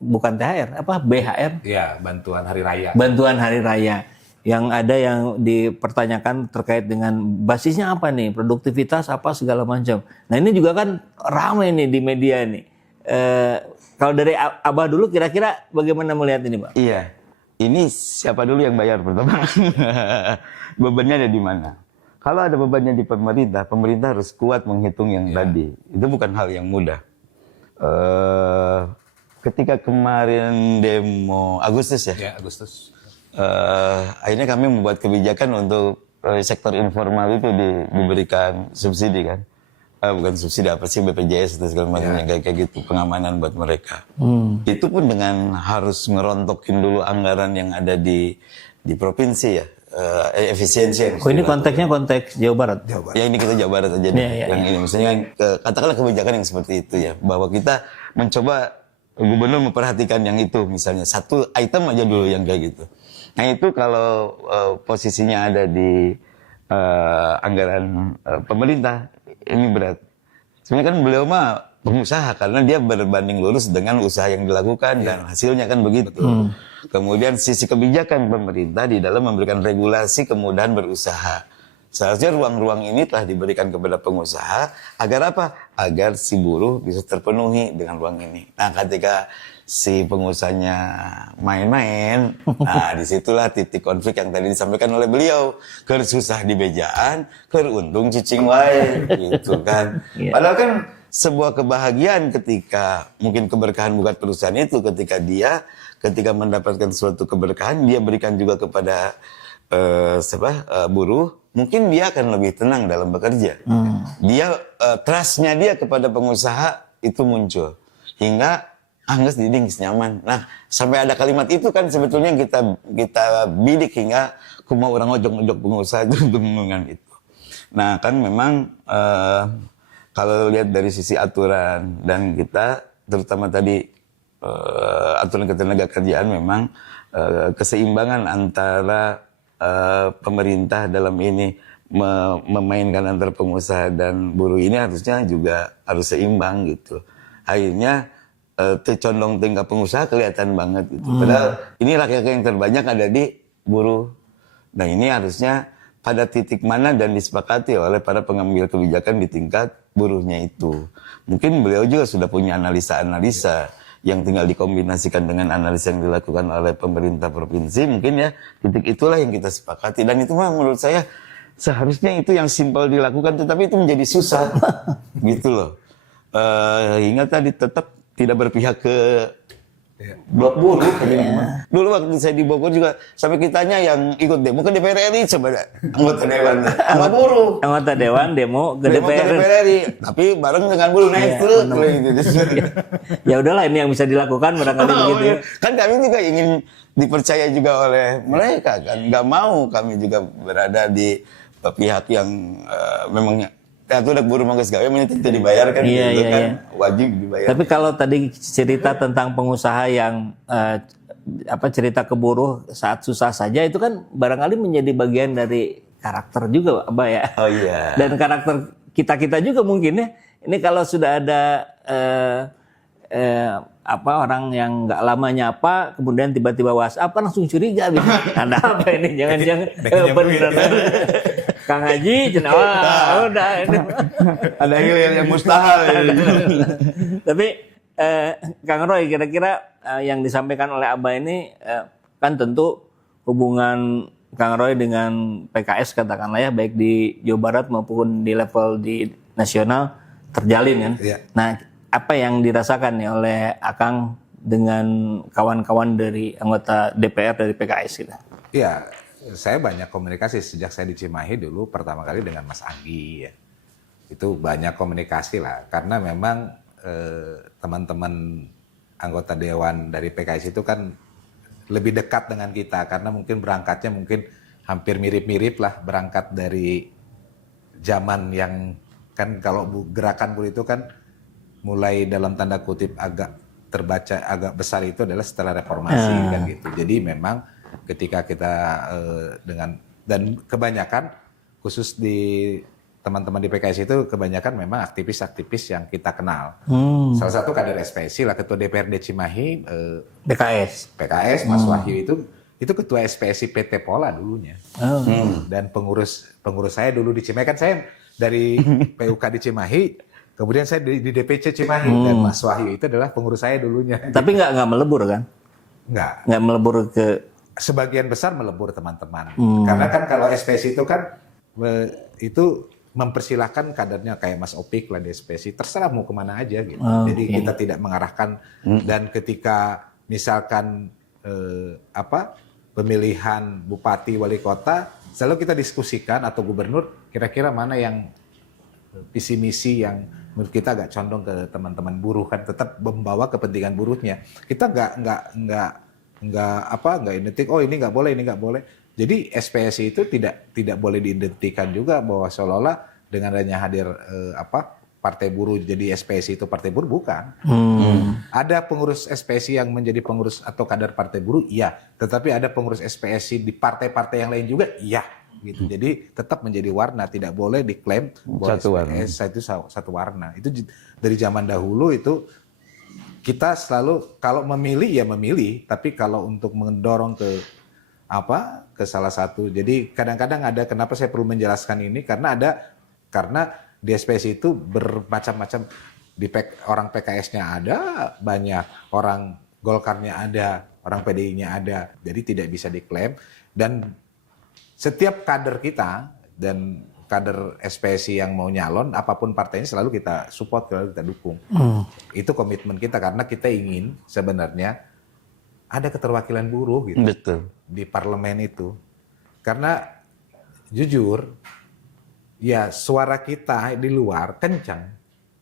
bukan THR, apa BHR? Ya, bantuan hari raya. Bantuan hari raya. Yang ada yang dipertanyakan terkait dengan basisnya apa nih, produktivitas apa segala macam. Nah ini juga kan ramai nih di media nih. Kalau dari Abah dulu kira-kira bagaimana melihat ini, Pak? Iya. Ini siapa dulu yang bayar pertama? Bebannya ada di mana? Kalau ada bebannya di pemerintah, pemerintah harus kuat menghitung yang tadi. Itu bukan hal yang mudah. Ketika kemarin demo Agustus ya, Ya, Agustus. akhirnya kami membuat kebijakan untuk sektor informal itu diberikan subsidi kan. Bukan subsidi, apa sih, BPJS atau segala macam yang kayak gitu, pengamanan buat mereka. Itu pun dengan harus ngerontokin dulu anggaran yang ada di provinsi ya, efisiensi. Ini konteksnya konteks Jawa Barat. Ya ini kita Jawa Barat aja deh. Iya, Yang ini misalnya katakanlah kebijakan yang seperti itu ya, bahwa kita mencoba gubernur memperhatikan yang itu, misalnya satu item aja dulu yang kayak gitu. Nah itu kalau posisinya ada di anggaran pemerintah, ini berat. Sebenarnya kan beliau mah pengusaha karena dia berbanding lurus dengan usaha yang dilakukan dan hasilnya kan begitu. Kemudian sisi kebijakan pemerintah di dalam memberikan regulasi kemudahan berusaha. Seharusnya ruang-ruang ini telah diberikan kepada pengusaha agar apa? Agar si buruh bisa terpenuhi dengan ruang ini. Nah, ketika si pengusahanya main-main, nah disitulah titik konflik yang tadi disampaikan oleh beliau. Keur susah di bejaan, keur untung cicing wae, gitu kan. Padahal kan sebuah kebahagiaan ketika mungkin keberkahan bukan perusahaan itu, ketika mendapatkan suatu keberkahan dia berikan juga kepada buruh, mungkin dia akan lebih tenang dalam bekerja. Dia trustnya dia kepada pengusaha itu muncul hingga angges diding nyaman. Nah, sampai ada kalimat itu kan sebetulnya kita bidik hingga kumaha orang ojok-ojok pengusaha itu dengan itu. Nah, kan memang kalau lihat dari sisi aturan dan kita terutama tadi aturan ketenagakerjaan memang keseimbangan antara pemerintah dalam ini memainkan antara pengusaha dan buruh ini harusnya juga harus seimbang gitu. Akhirnya condong tingkat pengusaha kelihatan banget gitu. Padahal ini rakyat yang terbanyak ada di buruh. Nah ini harusnya pada titik mana dan disepakati oleh para pengambil kebijakan di tingkat buruhnya itu. Mungkin beliau juga sudah punya analisa-analisa yang tinggal dikombinasikan dengan analisa yang dilakukan oleh pemerintah provinsi. Mungkin ya titik itulah yang kita sepakati. Dan itu mah menurut saya seharusnya itu yang simpel dilakukan, tetapi itu menjadi susah gitu loh. Hingga tadi tetap tidak berpihak ke blok buruh. Dulu waktu saya di Bogor juga sampai kitanya yang ikut demo ke DPR RI coba anggota dewan sama buruh. Anggota dewan demo ke Demo ke DPR. DPR RI, tapi bareng dengan buruh naik terus gitu. Ya udahlah ini yang bisa dilakukan barangkali begitu. Ya. Kan kami juga ingin dipercaya juga oleh mereka kan. Nggak mau kami juga berada di pihak yang memang itu udah buruh manggas gawe tidak dibayar kan, Iya, gitu iya, kan iya. wajib dibayar. Tapi kalau tadi cerita tentang pengusaha yang cerita ke buruh saat susah saja itu kan barangkali menjadi bagian dari karakter juga, Abah ya. Oh iya. Dan karakter kita juga mungkin ya. Ini kalau sudah ada orang yang nggak lama nyapa, kemudian tiba-tiba WhatsApp kan langsung curiga gitu. Ada apa ini? Jangan-jangan bener. Kang Haji, udah ini. Ada yang mustahil. Tapi Kang Roy, kira-kira yang disampaikan oleh Abah ini kan tentu hubungan Kang Roy dengan PKS katakanlah ya, baik di Jawa Barat maupun di level di nasional terjalin kan. Iya. Nah, apa yang dirasakan nih oleh Akang dengan kawan-kawan dari anggota DPR dari PKS gitu? Iya, saya banyak komunikasi sejak saya di Cimahi dulu pertama kali dengan Mas Anggi ya. Itu banyak komunikasi lah, karena memang teman-teman anggota dewan dari PKS itu kan lebih dekat dengan kita karena mungkin berangkatnya mungkin hampir mirip-mirip lah, berangkat dari zaman yang kan kalau gerakan buruh itu kan mulai dalam tanda kutip agak terbaca agak besar itu adalah setelah reformasi kan gitu. Jadi memang ketika kita dan kebanyakan khusus di teman-teman di PKS itu kebanyakan memang aktivis-aktivis yang kita kenal. Salah satu kader SPSI lah, ketua DPRD Cimahi PKS Mas Wahyu itu ketua SPSI PT Pola dulunya. Dan pengurus saya dulu di Cimahi, kan saya dari PUK di Cimahi, kemudian saya di DPC Cimahi dan Mas Wahyu itu adalah pengurus saya dulunya. Tapi nggak melebur kan? Nggak melebur ke... Sebagian besar melebur teman-teman. Karena kan kalau SPSI itu kan itu mempersilahkan kadernya kayak Mas Opik lah di SPSI, terserah mau kemana aja gitu. Jadi kita tidak mengarahkan, dan ketika misalkan pemilihan bupati wali kota selalu kita diskusikan atau gubernur kira-kira mana yang visi misi yang menurut kita agak condong ke teman-teman buruh, kan tetap membawa kepentingan buruhnya. Kita nggak identik, oh ini nggak boleh, ini nggak boleh. Jadi SPSI itu tidak boleh diidentikan juga bahwa seolah-olah dengan adanya hadir partai buruh jadi SPSI itu partai buruh, bukan. Ada pengurus SPSI yang menjadi pengurus atau kader partai buruh, iya. Tetapi ada pengurus SPSI di partai-partai yang lain juga, iya. Gitu. Jadi tetap menjadi warna, tidak boleh diklaim bahwa SPSI itu satu warna. Itu dari zaman dahulu itu kita selalu kalau memilih ya memilih, tapi kalau untuk mendorong ke salah satu. Jadi kadang-kadang ada, kenapa saya perlu menjelaskan ini, karena di SPSI itu bermacam-macam, orang PKS-nya ada banyak, orang Golkarnya ada, orang PDI-nya ada. Jadi tidak bisa diklaim, dan setiap kader kita dan kader SPSI yang mau nyalon apapun partainya selalu kita support, selalu kita dukung. Itu komitmen kita, karena kita ingin sebenarnya ada keterwakilan buruh gitu. Betul. Di parlemen itu. Karena jujur ya suara kita di luar kencang,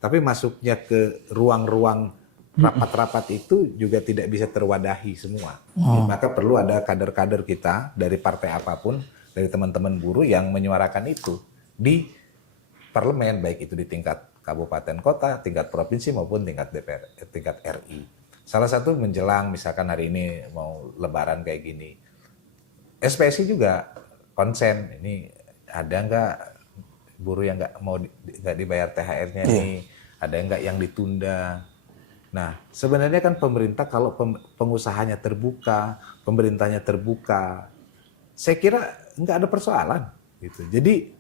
tapi masuknya ke ruang-ruang rapat-rapat itu juga tidak bisa terwadahi semua. Maka perlu ada kader-kader kita dari partai apapun, dari teman-teman buruh yang menyuarakan itu di parlemen, baik itu di tingkat kabupaten kota, tingkat provinsi maupun tingkat DPR, tingkat RI. Salah satu menjelang misalkan hari ini mau lebaran kayak gini, SPSI juga konsen, ini ada nggak buruh yang nggak dibayar THR-nya nih, ada nggak yang ditunda. Nah sebenarnya kan pemerintah kalau pengusahanya terbuka, pemerintahnya terbuka, saya kira nggak ada persoalan gitu. Jadi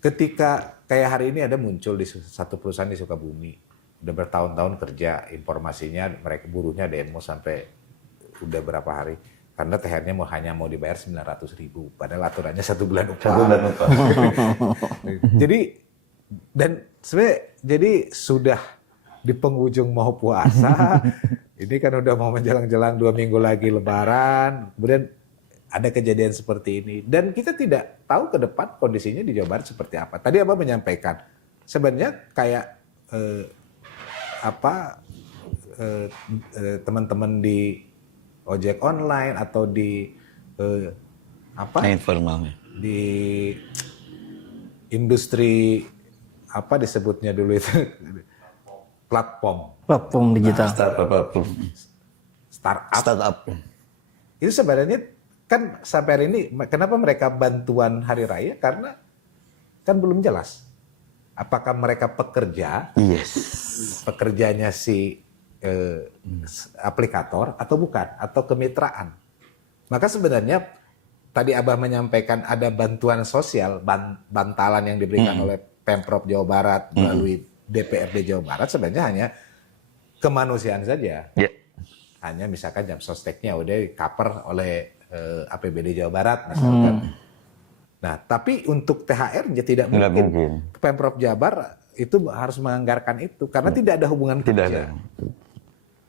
ketika kayak hari ini ada muncul di satu perusahaan di Sukabumi, udah bertahun-tahun kerja, informasinya mereka buruhnya demo sampai udah berapa hari karena THR-nya hanya mau dibayar 900.000, padahal aturannya 1 bulan upah. Jadi sudah di penghujung mau puasa, ini kan udah mau menjelang-jelang 2 minggu lagi lebaran, kemudian ada kejadian seperti ini, dan kita tidak tahu ke depan kondisinya di Jawa Barat seperti apa. Tadi Abah menyampaikan sebenarnya kayak teman-teman di ojek online atau di informalnya di industri disebutnya dulu itu platform digital, startup itu sebenarnya kan sampai hari ini kenapa mereka bantuan hari raya, karena kan belum jelas apakah mereka pekerja, pekerjanya si aplikator atau bukan, atau kemitraan. Maka sebenarnya tadi Abah menyampaikan ada bantuan sosial, bantalan yang diberikan oleh Pemprov Jawa Barat melalui DPRD Jawa Barat sebenarnya hanya kemanusiaan saja. Ya. Hanya misalkan jam sosteknya udah di-cover oleh APBD Jawa Barat misalkan. Nah, tapi untuk THR tidak mungkin. Pemprov Jabar itu harus menganggarkan itu karena tidak ada hubungan Tidak kerja. ada.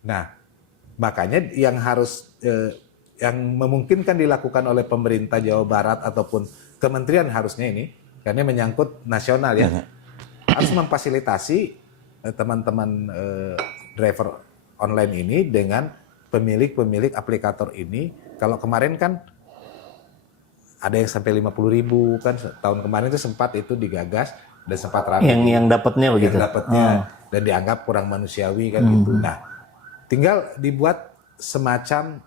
Nah, makanya yang harus yang memungkinkan dilakukan oleh pemerintah Jawa Barat ataupun kementerian harusnya ini karena menyangkut nasional ya. Harus memfasilitasi teman-teman driver online ini dengan pemilik aplikator ini. Kalau kemarin kan ada yang sampai 50.000 kan tahun kemarin itu sempat itu digagas dan sempat ramai yang dapatnya begitu. yang dapatnya dan dianggap kurang manusiawi kan gitu. Nah, tinggal dibuat semacam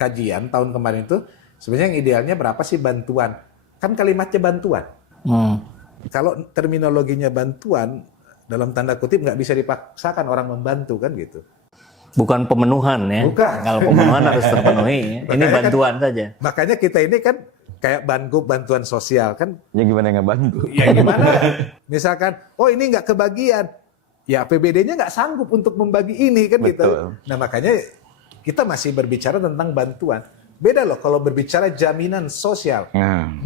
kajian tahun kemarin itu sebenarnya yang idealnya berapa sih bantuan? Kan kalimatnya bantuan. Kalau terminologinya bantuan dalam tanda kutip nggak bisa dipaksakan orang membantu kan gitu. Bukan pemenuhan ya. Bukan. Kalau pemenuhan harus terpenuhi. Ini Makanya bantuan saja. Makanya kita ini kan kayak bantuan sosial kan. Ya gimana nggak bantu? Ya gimana? Misalkan, oh ini nggak kebagian. Ya APBD-nya nggak sanggup untuk membagi ini kan gitu. Betul. Nah makanya kita masih berbicara tentang bantuan. Beda loh kalau berbicara jaminan sosial.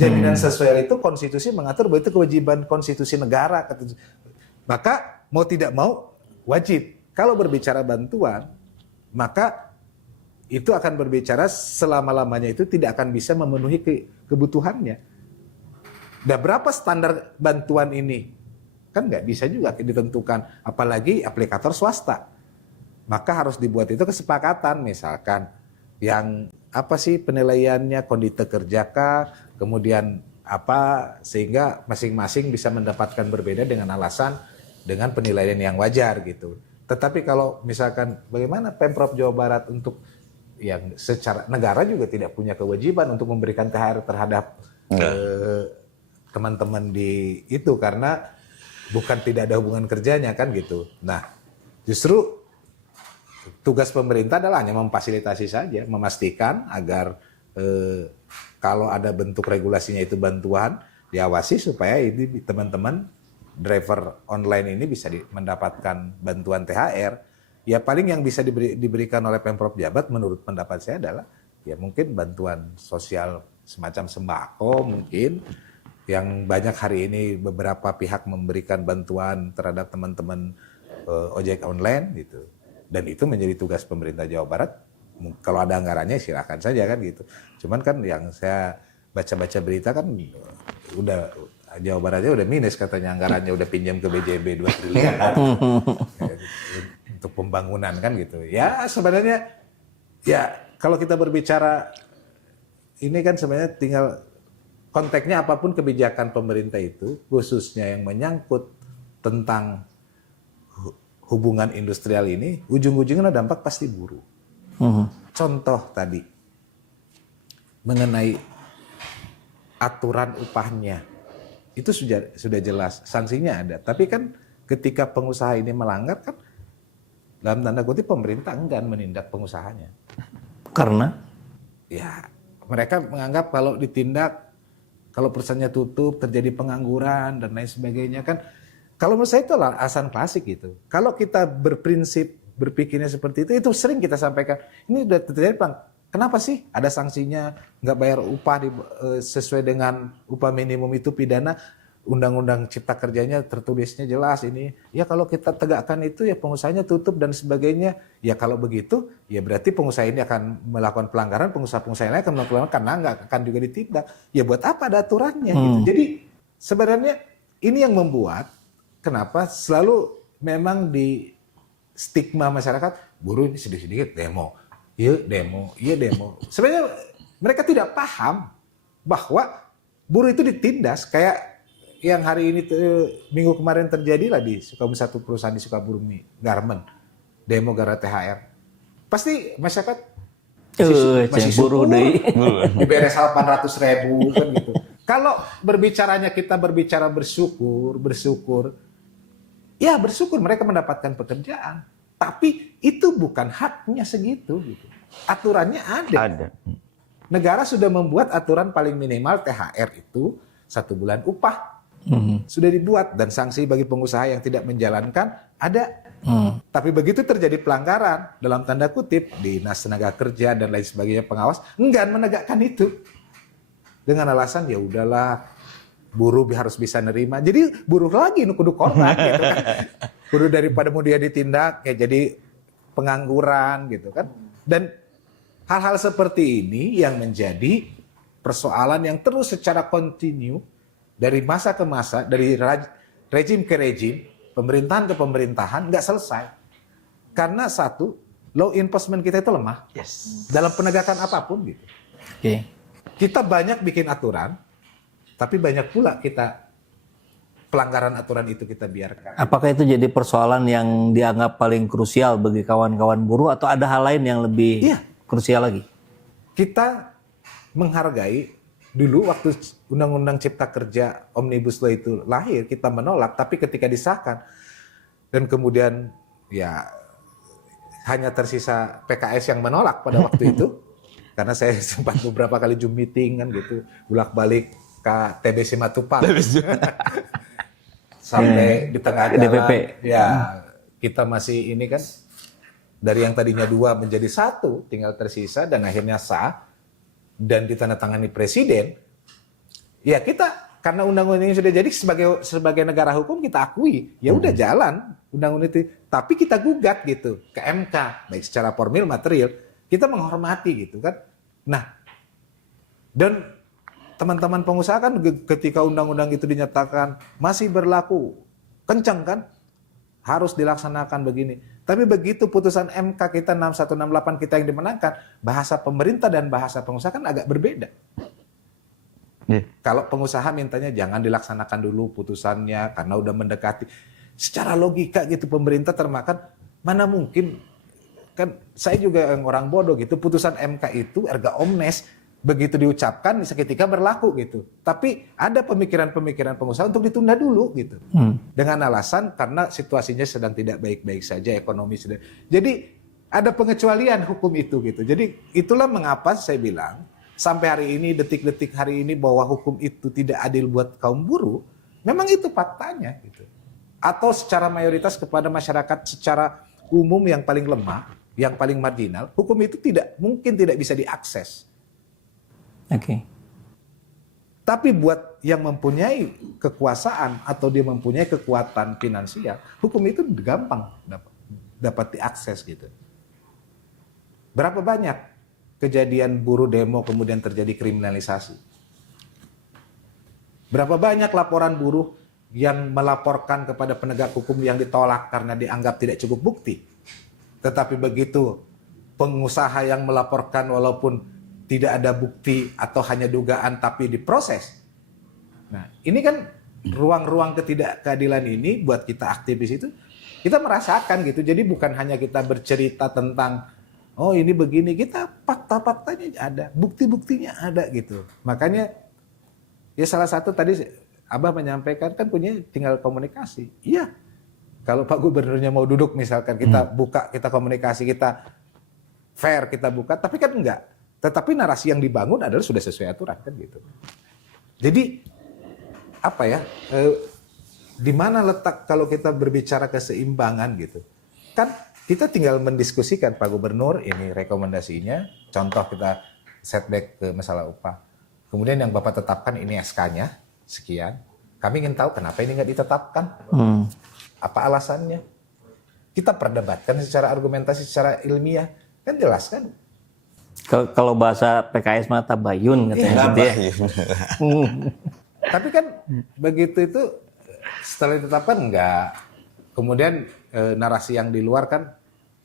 Jaminan sosial itu konstitusi mengatur bahwa itu kewajiban konstitusi negara. Maka mau tidak mau wajib. Kalau berbicara bantuan, maka itu akan berbicara selama-lamanya itu tidak akan bisa memenuhi kebutuhannya. Dan berapa standar bantuan ini? Kan nggak bisa juga ditentukan, apalagi aplikator swasta. Maka harus dibuat itu kesepakatan, misalkan yang apa sih penilaiannya, kondite kerjakah, kemudian apa, sehingga masing-masing bisa mendapatkan berbeda dengan alasan, dengan penilaian yang wajar gitu. Tetapi kalau misalkan bagaimana Pemprov Jawa Barat untuk yang secara negara juga tidak punya kewajiban untuk memberikan THR terhadap teman-teman di itu karena bukan tidak ada hubungan kerjanya kan gitu. Nah, justru tugas pemerintah adalah hanya memfasilitasi saja, memastikan agar kalau ada bentuk regulasinya itu bantuan diawasi supaya ini teman-teman driver online ini bisa mendapatkan bantuan THR. Ya paling yang bisa diberikan oleh Pemprov Jabar menurut pendapat saya adalah ya mungkin bantuan sosial semacam sembako mungkin yang banyak hari ini beberapa pihak memberikan bantuan terhadap teman-teman ojek online gitu. Dan itu menjadi tugas pemerintah Jawa Barat. Kalau ada anggarannya silakan saja kan gitu. Cuman kan yang saya baca-baca berita kan udah Jawa Baratnya udah minus katanya anggarannya udah pinjam ke BJB 2 triliun untuk pembangunan kan gitu. Ya sebenarnya ya kalau kita berbicara ini kan sebenarnya tinggal konteksnya apapun kebijakan pemerintah itu khususnya yang menyangkut tentang hubungan industrial ini ujung-ujungnya dampak pasti buruh. Contoh tadi mengenai aturan upahnya. Itu sudah jelas, sanksinya ada. Tapi kan ketika pengusaha ini melanggar kan dalam tanda kutip pemerintah enggan menindak pengusahanya. Karena? Ya, mereka menganggap kalau ditindak, kalau perusahaannya tutup, terjadi pengangguran dan lain sebagainya kan. Kalau menurut saya itu alasan klasik gitu. Kalau kita berprinsip, berpikirnya seperti itu sering kita sampaikan. Ini sudah terjadi kenapa sih ada sanksinya, nggak bayar upah sesuai dengan upah minimum itu pidana, undang-undang cipta kerjanya tertulisnya jelas ini. Ya kalau kita tegakkan itu ya pengusahanya tutup dan sebagainya. Ya kalau begitu ya berarti pengusaha ini akan melakukan pelanggaran, pengusaha-pengusaha lain akan melakukan karena nggak akan juga ditindak. Ya buat apa ada aturannya gitu. Jadi sebenarnya ini yang membuat kenapa selalu memang di stigma masyarakat buruh ini sedikit-sedikit demo. Iya demo. Sebenarnya mereka tidak paham bahwa buruh itu ditindas kayak yang hari ini minggu kemarin terjadi lah di Sukabumi, satu perusahaan di Sukabumi Garment demo gara THR. Pasti masyarakat masih syukur dibayar 800.000 kan gitu. Kalau kita berbicara bersyukur, ya bersyukur mereka mendapatkan pekerjaan. Tapi itu bukan haknya segitu. Gitu. Aturannya ada. Ada. Negara sudah membuat aturan paling minimal THR itu 1 bulan upah. Sudah dibuat dan sanksi bagi pengusaha yang tidak menjalankan ada. Tapi begitu terjadi pelanggaran dalam tanda kutip Dinas Tenaga Kerja dan lain sebagainya pengawas enggan menegakkan itu dengan alasan ya udahlah buruh harus bisa nerima. Jadi buruh lagi kudu korban gitu kan. Buruh daripada mau dia ditindak ya jadi pengangguran gitu kan. Dan hal-hal seperti ini yang menjadi persoalan yang terus secara kontinu dari masa ke masa, dari rejim ke rejim, pemerintahan ke pemerintahan nggak selesai. Karena satu, law enforcement kita itu lemah. Dalam penegakan apapun gitu. Oke. Kita banyak bikin aturan, tapi banyak pula kita pelanggaran aturan itu kita biarkan. Apakah itu jadi persoalan yang dianggap paling krusial bagi kawan-kawan buruh atau ada hal lain yang lebih krusial lagi? Kita menghargai dulu waktu Undang-Undang Cipta Kerja Omnibus Law itu lahir, kita menolak, tapi ketika disahkan dan kemudian ya hanya tersisa PKS yang menolak pada waktu itu, karena saya sempat beberapa kali Zoom meeting kan gitu, bolak-balik ke TBC Matupang. Sampai di tengah jalan, DPP. ya kita masih ini kan, dari yang tadinya 2 menjadi 1, tinggal tersisa dan akhirnya sah dan ditandatangani presiden. Ya kita karena undang-undang ini sudah jadi sebagai negara hukum kita akui, ya udah jalan undang-undang itu, tapi kita gugat gitu ke MK baik secara formil material, kita menghormati gitu kan. Nah, dan teman-teman pengusaha kan ketika undang-undang itu dinyatakan masih berlaku, kencang kan, harus dilaksanakan begini. Tapi begitu putusan MK kita 6168 kita yang dimenangkan, bahasa pemerintah dan bahasa pengusaha kan agak berbeda. Kalau pengusaha mintanya jangan dilaksanakan dulu putusannya karena udah mendekati. Secara logika gitu pemerintah termakan, mana mungkin, kan saya juga orang bodoh gitu, putusan MK itu erga omnes, begitu diucapkan seketika berlaku gitu. Tapi ada pemikiran-pemikiran pengusaha untuk ditunda dulu gitu. Dengan alasan karena situasinya sedang tidak baik-baik saja, ekonomi sedang. Jadi ada pengecualian hukum itu gitu. Jadi itulah mengapa saya bilang sampai hari ini, detik-detik hari ini bahwa hukum itu tidak adil buat kaum buruh, memang itu faktanya gitu. Atau secara mayoritas kepada masyarakat secara umum yang paling lemah, yang paling marginal, hukum itu mungkin tidak bisa diakses. Oke. Tapi buat yang mempunyai kekuasaan atau dia mempunyai kekuatan finansial, hukum itu gampang dapat diakses gitu. Berapa banyak kejadian buruh demo kemudian terjadi kriminalisasi? Berapa banyak laporan buruh yang melaporkan kepada penegak hukum yang ditolak karena dianggap tidak cukup bukti? Tetapi begitu pengusaha yang melaporkan walaupun tidak ada bukti atau hanya dugaan tapi diproses. Nah, ini kan ruang-ruang ketidakkeadilan ini buat kita aktivis itu kita merasakan gitu. Jadi bukan hanya kita bercerita tentang oh ini begini, kita fakta-faktanya ada, bukti-buktinya ada gitu. Makanya ya salah satu tadi Abah menyampaikan kan punya tinggal komunikasi. Iya. Kalau Pak Gubernurnya mau duduk misalkan kita buka, kita komunikasi, kita fair, kita buka, tapi kan enggak. Tetapi narasi yang dibangun adalah sudah sesuai aturan kan gitu. Jadi apa ya? Di mana letak kalau kita berbicara keseimbangan gitu? Kan kita tinggal mendiskusikan Pak Gubernur ini rekomendasinya. Contoh kita setback ke masalah upah. Kemudian yang Bapak tetapkan ini SK-nya sekian. Kami ingin tahu kenapa ini nggak ditetapkan? Apa alasannya? Kita perdebatkan secara argumentasi, secara ilmiah. Kan jelas kan? Kalau bahasa PKS mah tabayun katanya. Tapi kan begitu itu setelah ditetapkan enggak. Kemudian narasi yang di luar kan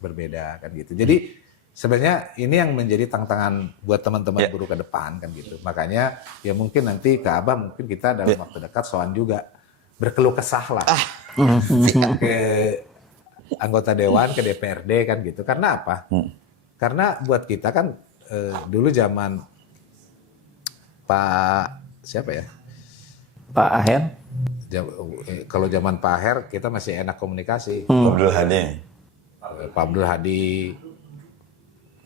berbeda kan gitu. Jadi sebenarnya ini yang menjadi tantangan buat teman-teman buruh ke depan kan gitu. Makanya ya mungkin nanti ke Abah mungkin kita dalam waktu dekat soal juga berkeluh kesah lah ke anggota dewan, ke DPRD kan gitu. Karena apa? Karena buat kita kan dulu zaman Pak siapa ya? Pak Aher. Kalau zaman Pak Aher kita masih enak komunikasi. Abdul Hadi. Pak Abdul Hadi.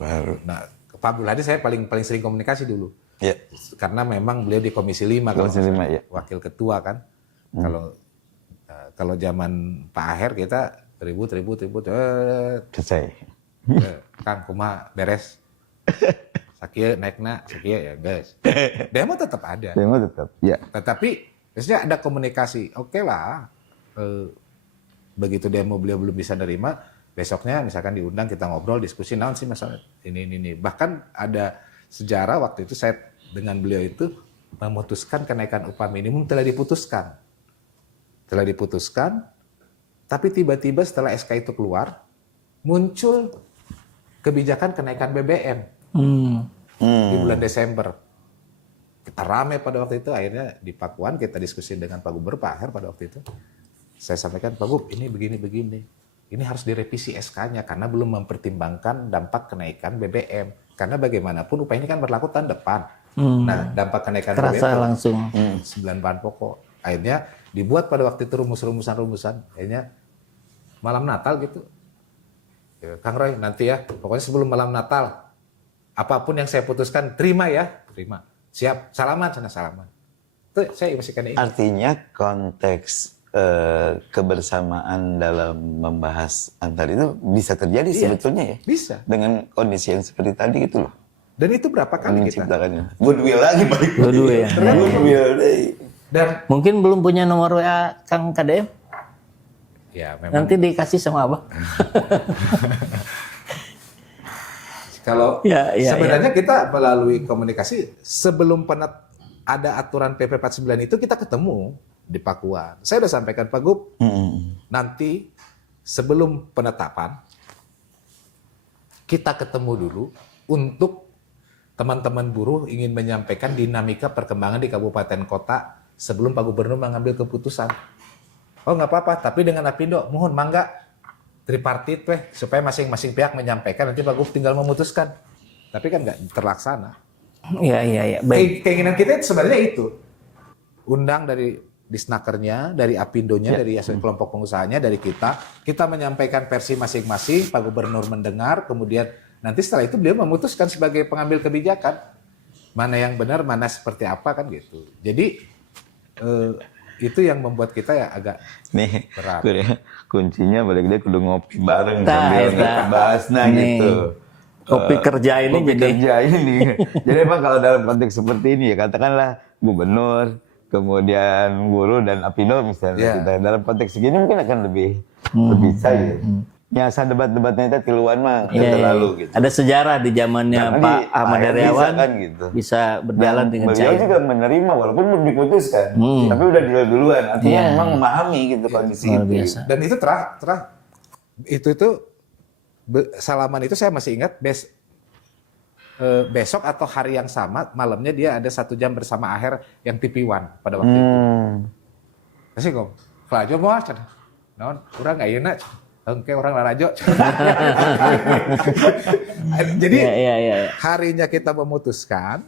Baru. Nah, Pak Abdul Hadi saya paling sering komunikasi dulu. Ya. Karena memang beliau di Komisi 5 kalau Komisi 5, ya. wakil ketua kan. Kalau zaman Pak Aher kita ribut Selesai. Kang kumaha beres. Sakieu naikna, sakieu ya guys. Demo tetap ada. Demo tetap. Ya. Tetapi biasanya ada komunikasi. Oke lah. Begitu demo beliau belum bisa nerima, besoknya misalkan diundang kita ngobrol, diskusi naon sih masalah ini. Bahkan ada sejarah waktu itu saya dengan beliau itu memutuskan kenaikan upah minimum telah diputuskan. Tapi tiba-tiba setelah SK itu keluar, muncul kebijakan kenaikan BBM di bulan Desember. Kita rame pada waktu itu, akhirnya di Pakuan kita diskusi dengan Pak Gubernur Pak Aher pada waktu itu. Saya sampaikan, Pak Gub, ini begini. Ini harus direvisi SK-nya karena belum mempertimbangkan dampak kenaikan BBM. Karena bagaimanapun upah ini kan berlaku tahun depan. Nah, dampak kenaikan Terasa BBM langsung. 9 bahan pokok. Akhirnya dibuat pada waktu itu rumusan. Akhirnya malam Natal gitu. Ya, Kang Roy, nanti ya, pokoknya sebelum malam Natal, apapun yang saya putuskan, terima ya. Terima. Siap, salaman. Itu saya masih kena ini. Artinya konteks kebersamaan dalam membahas antar itu bisa terjadi sebetulnya ya? Bisa. Dengan kondisi yang seperti tadi gitu loh. Dan itu berapa kali kita? Menciptakannya. Goodwill lagi balik. Goodwill ya. Goodwill deh. Dan Mungkin belum punya nomor WA Kang KDM? ya memang Nanti dikasih sama Abah. kalau Ya. sebenarnya kita melalui komunikasi sebelum ada aturan PP 49 itu kita ketemu di Pakuan. Saya udah sampaikan Pak Gub, nanti sebelum penetapan kita ketemu dulu untuk teman-teman buruh ingin menyampaikan dinamika perkembangan di kabupaten kota sebelum Pak Gubernur mengambil keputusan. Oh nggak apa-apa, tapi dengan Apindo, mohon mangga tripartit supaya masing-masing pihak menyampaikan, nanti Pak Gub tinggal memutuskan. Tapi kan nggak terlaksana. Iya. Baik. Keinginan kita itu sebenarnya itu. Undang dari Disnakernya, dari Apindonya, dari kelompok pengusahanya, dari kita menyampaikan versi masing-masing, Pak Gubernur mendengar, kemudian nanti setelah itu beliau memutuskan sebagai pengambil kebijakan mana yang benar, mana seperti apa kan gitu. Jadi itu yang membuat kita ya agak Nih, berat. kuncinya balik dia kudu ngopi bareng Nah, sambil eta. bahas Nih. gitu. Kopi kerja ini Kopi jadi kerja ini. Jadi emang kalau dalam konteks seperti ini ya katakanlah gubernur, kemudian guru dan Apindo misalnya. Kita dalam konteks segini mungkin akan lebih saja. Nyasa debat-debatnya itu tiluan mah nggak terlalu gitu. Ada sejarah di zamannya Karena Pak di Ahmad akhir Heriawan bisa kan gitu. bisa berjalan dengan Beliau cair. juga menerima walaupun belum diputuskan, tapi udah duluan. Artinya Iya. memang memahami gitu kondisi Luar itu. biasa. Dan itu salaman itu saya masih ingat besok atau hari yang sama malamnya dia ada 1 jam bersama Aher yang TV One pada waktu itu. Kasih kok, kelajo mau cenah. Naon, urang ayeuna engke orang larajo. Jadi Iya. harinya kita memutuskan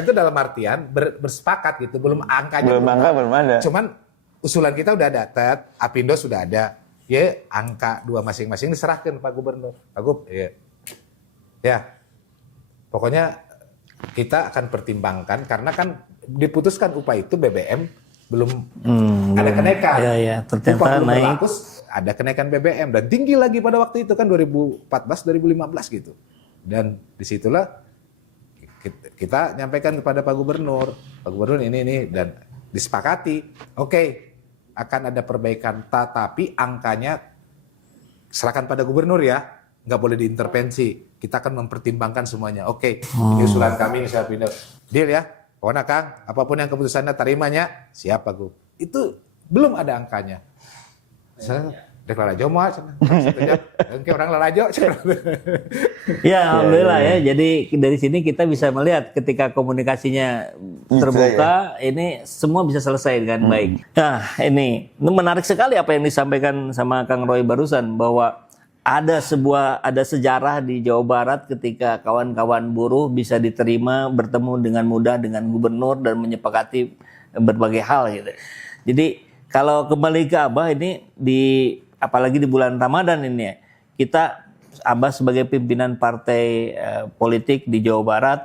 itu dalam artian bersepakat gitu, belum angkanya Belum angka belum ada. Cuman usulan kita udah ada, Apindo sudah ada. Ya, angka 2 masing-masing diserahkan Pak Gubernur. Pak Gub, ya. Pokoknya kita akan pertimbangkan karena kan diputuskan upah itu BBM belum ada kenaikan. Iya, ternyata Upah belum naik. berlaku, ada kenaikan BBM dan tinggi lagi pada waktu itu kan 2014 2015 gitu. Dan disitulah kita nyampaikan kepada Pak Gubernur ini dan disepakati, oke, akan ada perbaikan, tapi angkanya serahkan pada Gubernur ya, nggak boleh diintervensi. Kita akan mempertimbangkan semuanya. Oke, ini usulan kami misalnya pindah, deal ya, pokoknya Kang, apapun yang keputusannya terimanya, siap Pak Gub. Itu belum ada angkanya. Saya deklarasi mau, oke orang larajo. Ya, alhamdulillah ya. Jadi dari sini kita bisa melihat ketika komunikasinya terbuka, ini semua bisa selesai dengan baik. Nah, ini menarik sekali apa yang disampaikan sama Kang Roy barusan, bahwa ada sejarah di Jawa Barat ketika kawan-kawan buruh bisa diterima bertemu dengan mudah dengan gubernur dan menyepakati berbagai hal gitu. Jadi kalau kembali ke Abah ini di apalagi di bulan Ramadan ini ya, kita Abah sebagai pimpinan partai politik di Jawa Barat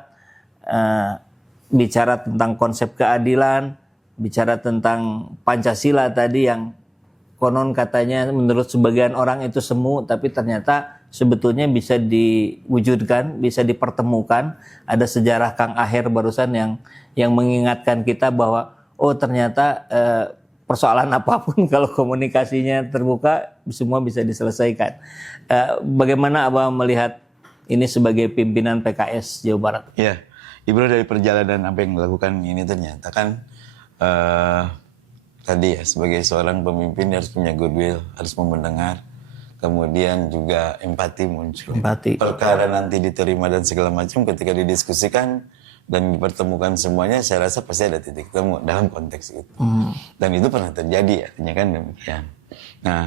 bicara tentang konsep keadilan, bicara tentang Pancasila tadi yang konon katanya menurut sebagian orang itu semu, tapi ternyata sebetulnya bisa diwujudkan, bisa dipertemukan. Ada sejarah Kang Aher barusan yang mengingatkan kita bahwa oh ternyata persoalan apapun kalau komunikasinya terbuka semua bisa diselesaikan. Bagaimana Abah melihat ini sebagai pimpinan PKS Jawa Barat? Ya, Ibro dari perjalanan apa yang dilakukan ini ternyata kan tadi ya sebagai seorang pemimpin harus punya goodwill, harus mendengar. Kemudian juga empati muncul. Empati. Perkara nanti diterima dan segala macam ketika didiskusikan dan dipertemukan semuanya, saya rasa pasti ada titik temu dalam konteks itu. Dan itu pernah terjadi, artinya kan demikian. Nah,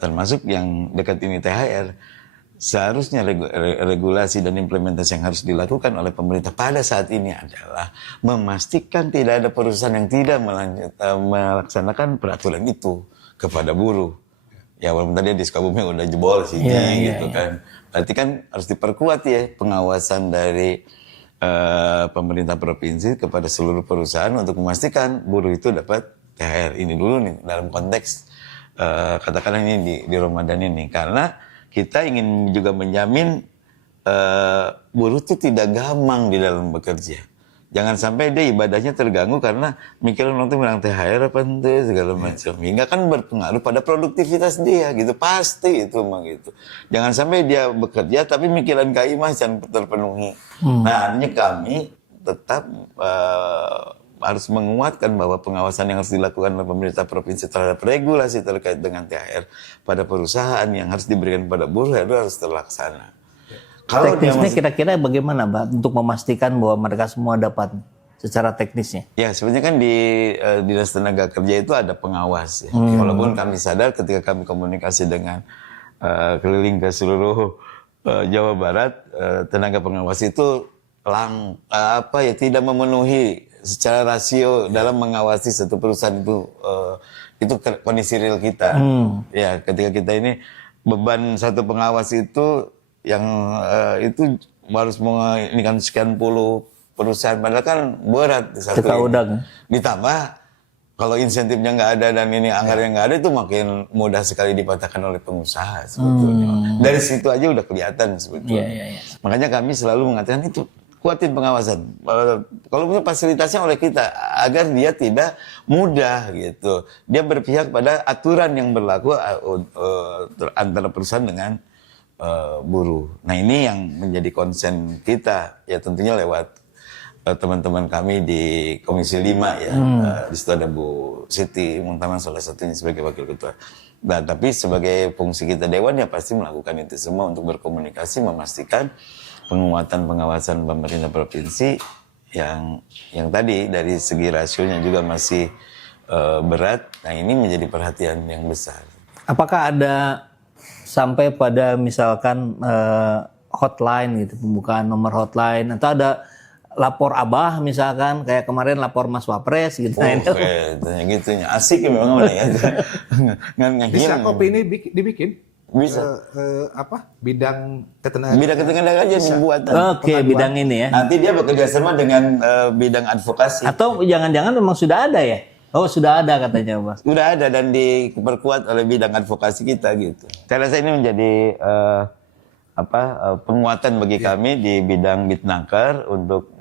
termasuk yang dekat ini THR, seharusnya regulasi dan implementasi yang harus dilakukan oleh pemerintah pada saat ini adalah memastikan tidak ada perusahaan yang tidak melaksanakan peraturan itu kepada buruh. Ya walaupun tadi di Sukabumi udah jebol sih gitu kan. Berarti kan harus diperkuat ya pengawasan dari pemerintah provinsi kepada seluruh perusahaan untuk memastikan buruh itu dapat THR ini dulu nih dalam konteks katakanlah ini di Ramadan ini. Karena kita ingin juga menjamin buruh itu tidak gamang di dalam bekerja. Jangan sampai dia ibadahnya terganggu karena mikirin orang tuh bilang THR apa ente segala macam. Hingga kan berpengaruh pada produktivitas dia gitu. Pasti itu memang gitu. Jangan sampai dia bekerja tapi mikiran KI jangan terpenuhi. Nah, artinya kami tetap harus menguatkan bahwa pengawasan yang harus dilakukan oleh pemerintah provinsi terhadap regulasi terkait dengan THR pada perusahaan yang harus diberikan pada buruh itu harus terlaksana. Kalau teknisnya kira-kira bagaimana, Mbak, untuk memastikan bahwa mereka semua dapat secara teknisnya? Ya, sebenarnya kan di Dinas Tenaga Kerja itu ada pengawas. Ya. Walaupun kami sadar ketika kami komunikasi dengan keliling ke seluruh Jawa Barat, tenaga pengawas itu tidak memenuhi secara rasio dalam mengawasi satu perusahaan itu kondisi real kita. Ya, ketika kita ini beban satu pengawas itu yang itu harus menginginkan sekian puluh perusahaan, padahal kan berat satu ini. Ditambah kalau insentifnya nggak ada dan ini anggaran yang nggak ada itu makin mudah sekali dipatahkan oleh pengusaha sebetulnya. Dari situ aja udah kelihatan sebetulnya. Makanya kami selalu mengatakan itu kuatin pengawasan. Kalau punya fasilitasnya oleh kita agar dia tidak mudah gitu. Dia berpihak pada aturan yang berlaku antara perusahaan dengan buruh. Nah ini yang menjadi konsen kita ya tentunya lewat teman-teman kami di Komisi 5 ya. Di situ ada Bu Siti Muntaman salah satunya sebagai wakil ketua. Nah tapi sebagai fungsi kita dewan ya pasti melakukan itu semua untuk berkomunikasi memastikan penguatan pengawasan pemerintah provinsi yang tadi dari segi rasionya juga masih berat. Nah ini menjadi perhatian yang besar. Apakah ada sampai pada misalkan hotline gitu, pembukaan nomor hotline atau ada lapor Abah misalkan kayak kemarin lapor Mas Wapres gitu. Oh, kayak gitunya asik ya memang ya. Bisa kopi ini dibikin? Bisa. Bidang ketenagaan. Bidang ketenagaan aja dibuat. Oke, bidang ini ya. Nanti dia bekerja sama dengan bidang advokasi. Atau jangan-jangan memang sudah ada ya? Oh sudah ada katanya Mas. Sudah ada dan diperkuat oleh bidang advokasi kita gitu. Saya rasa ini menjadi penguatan bagi kami di bidang Bitnaker untuk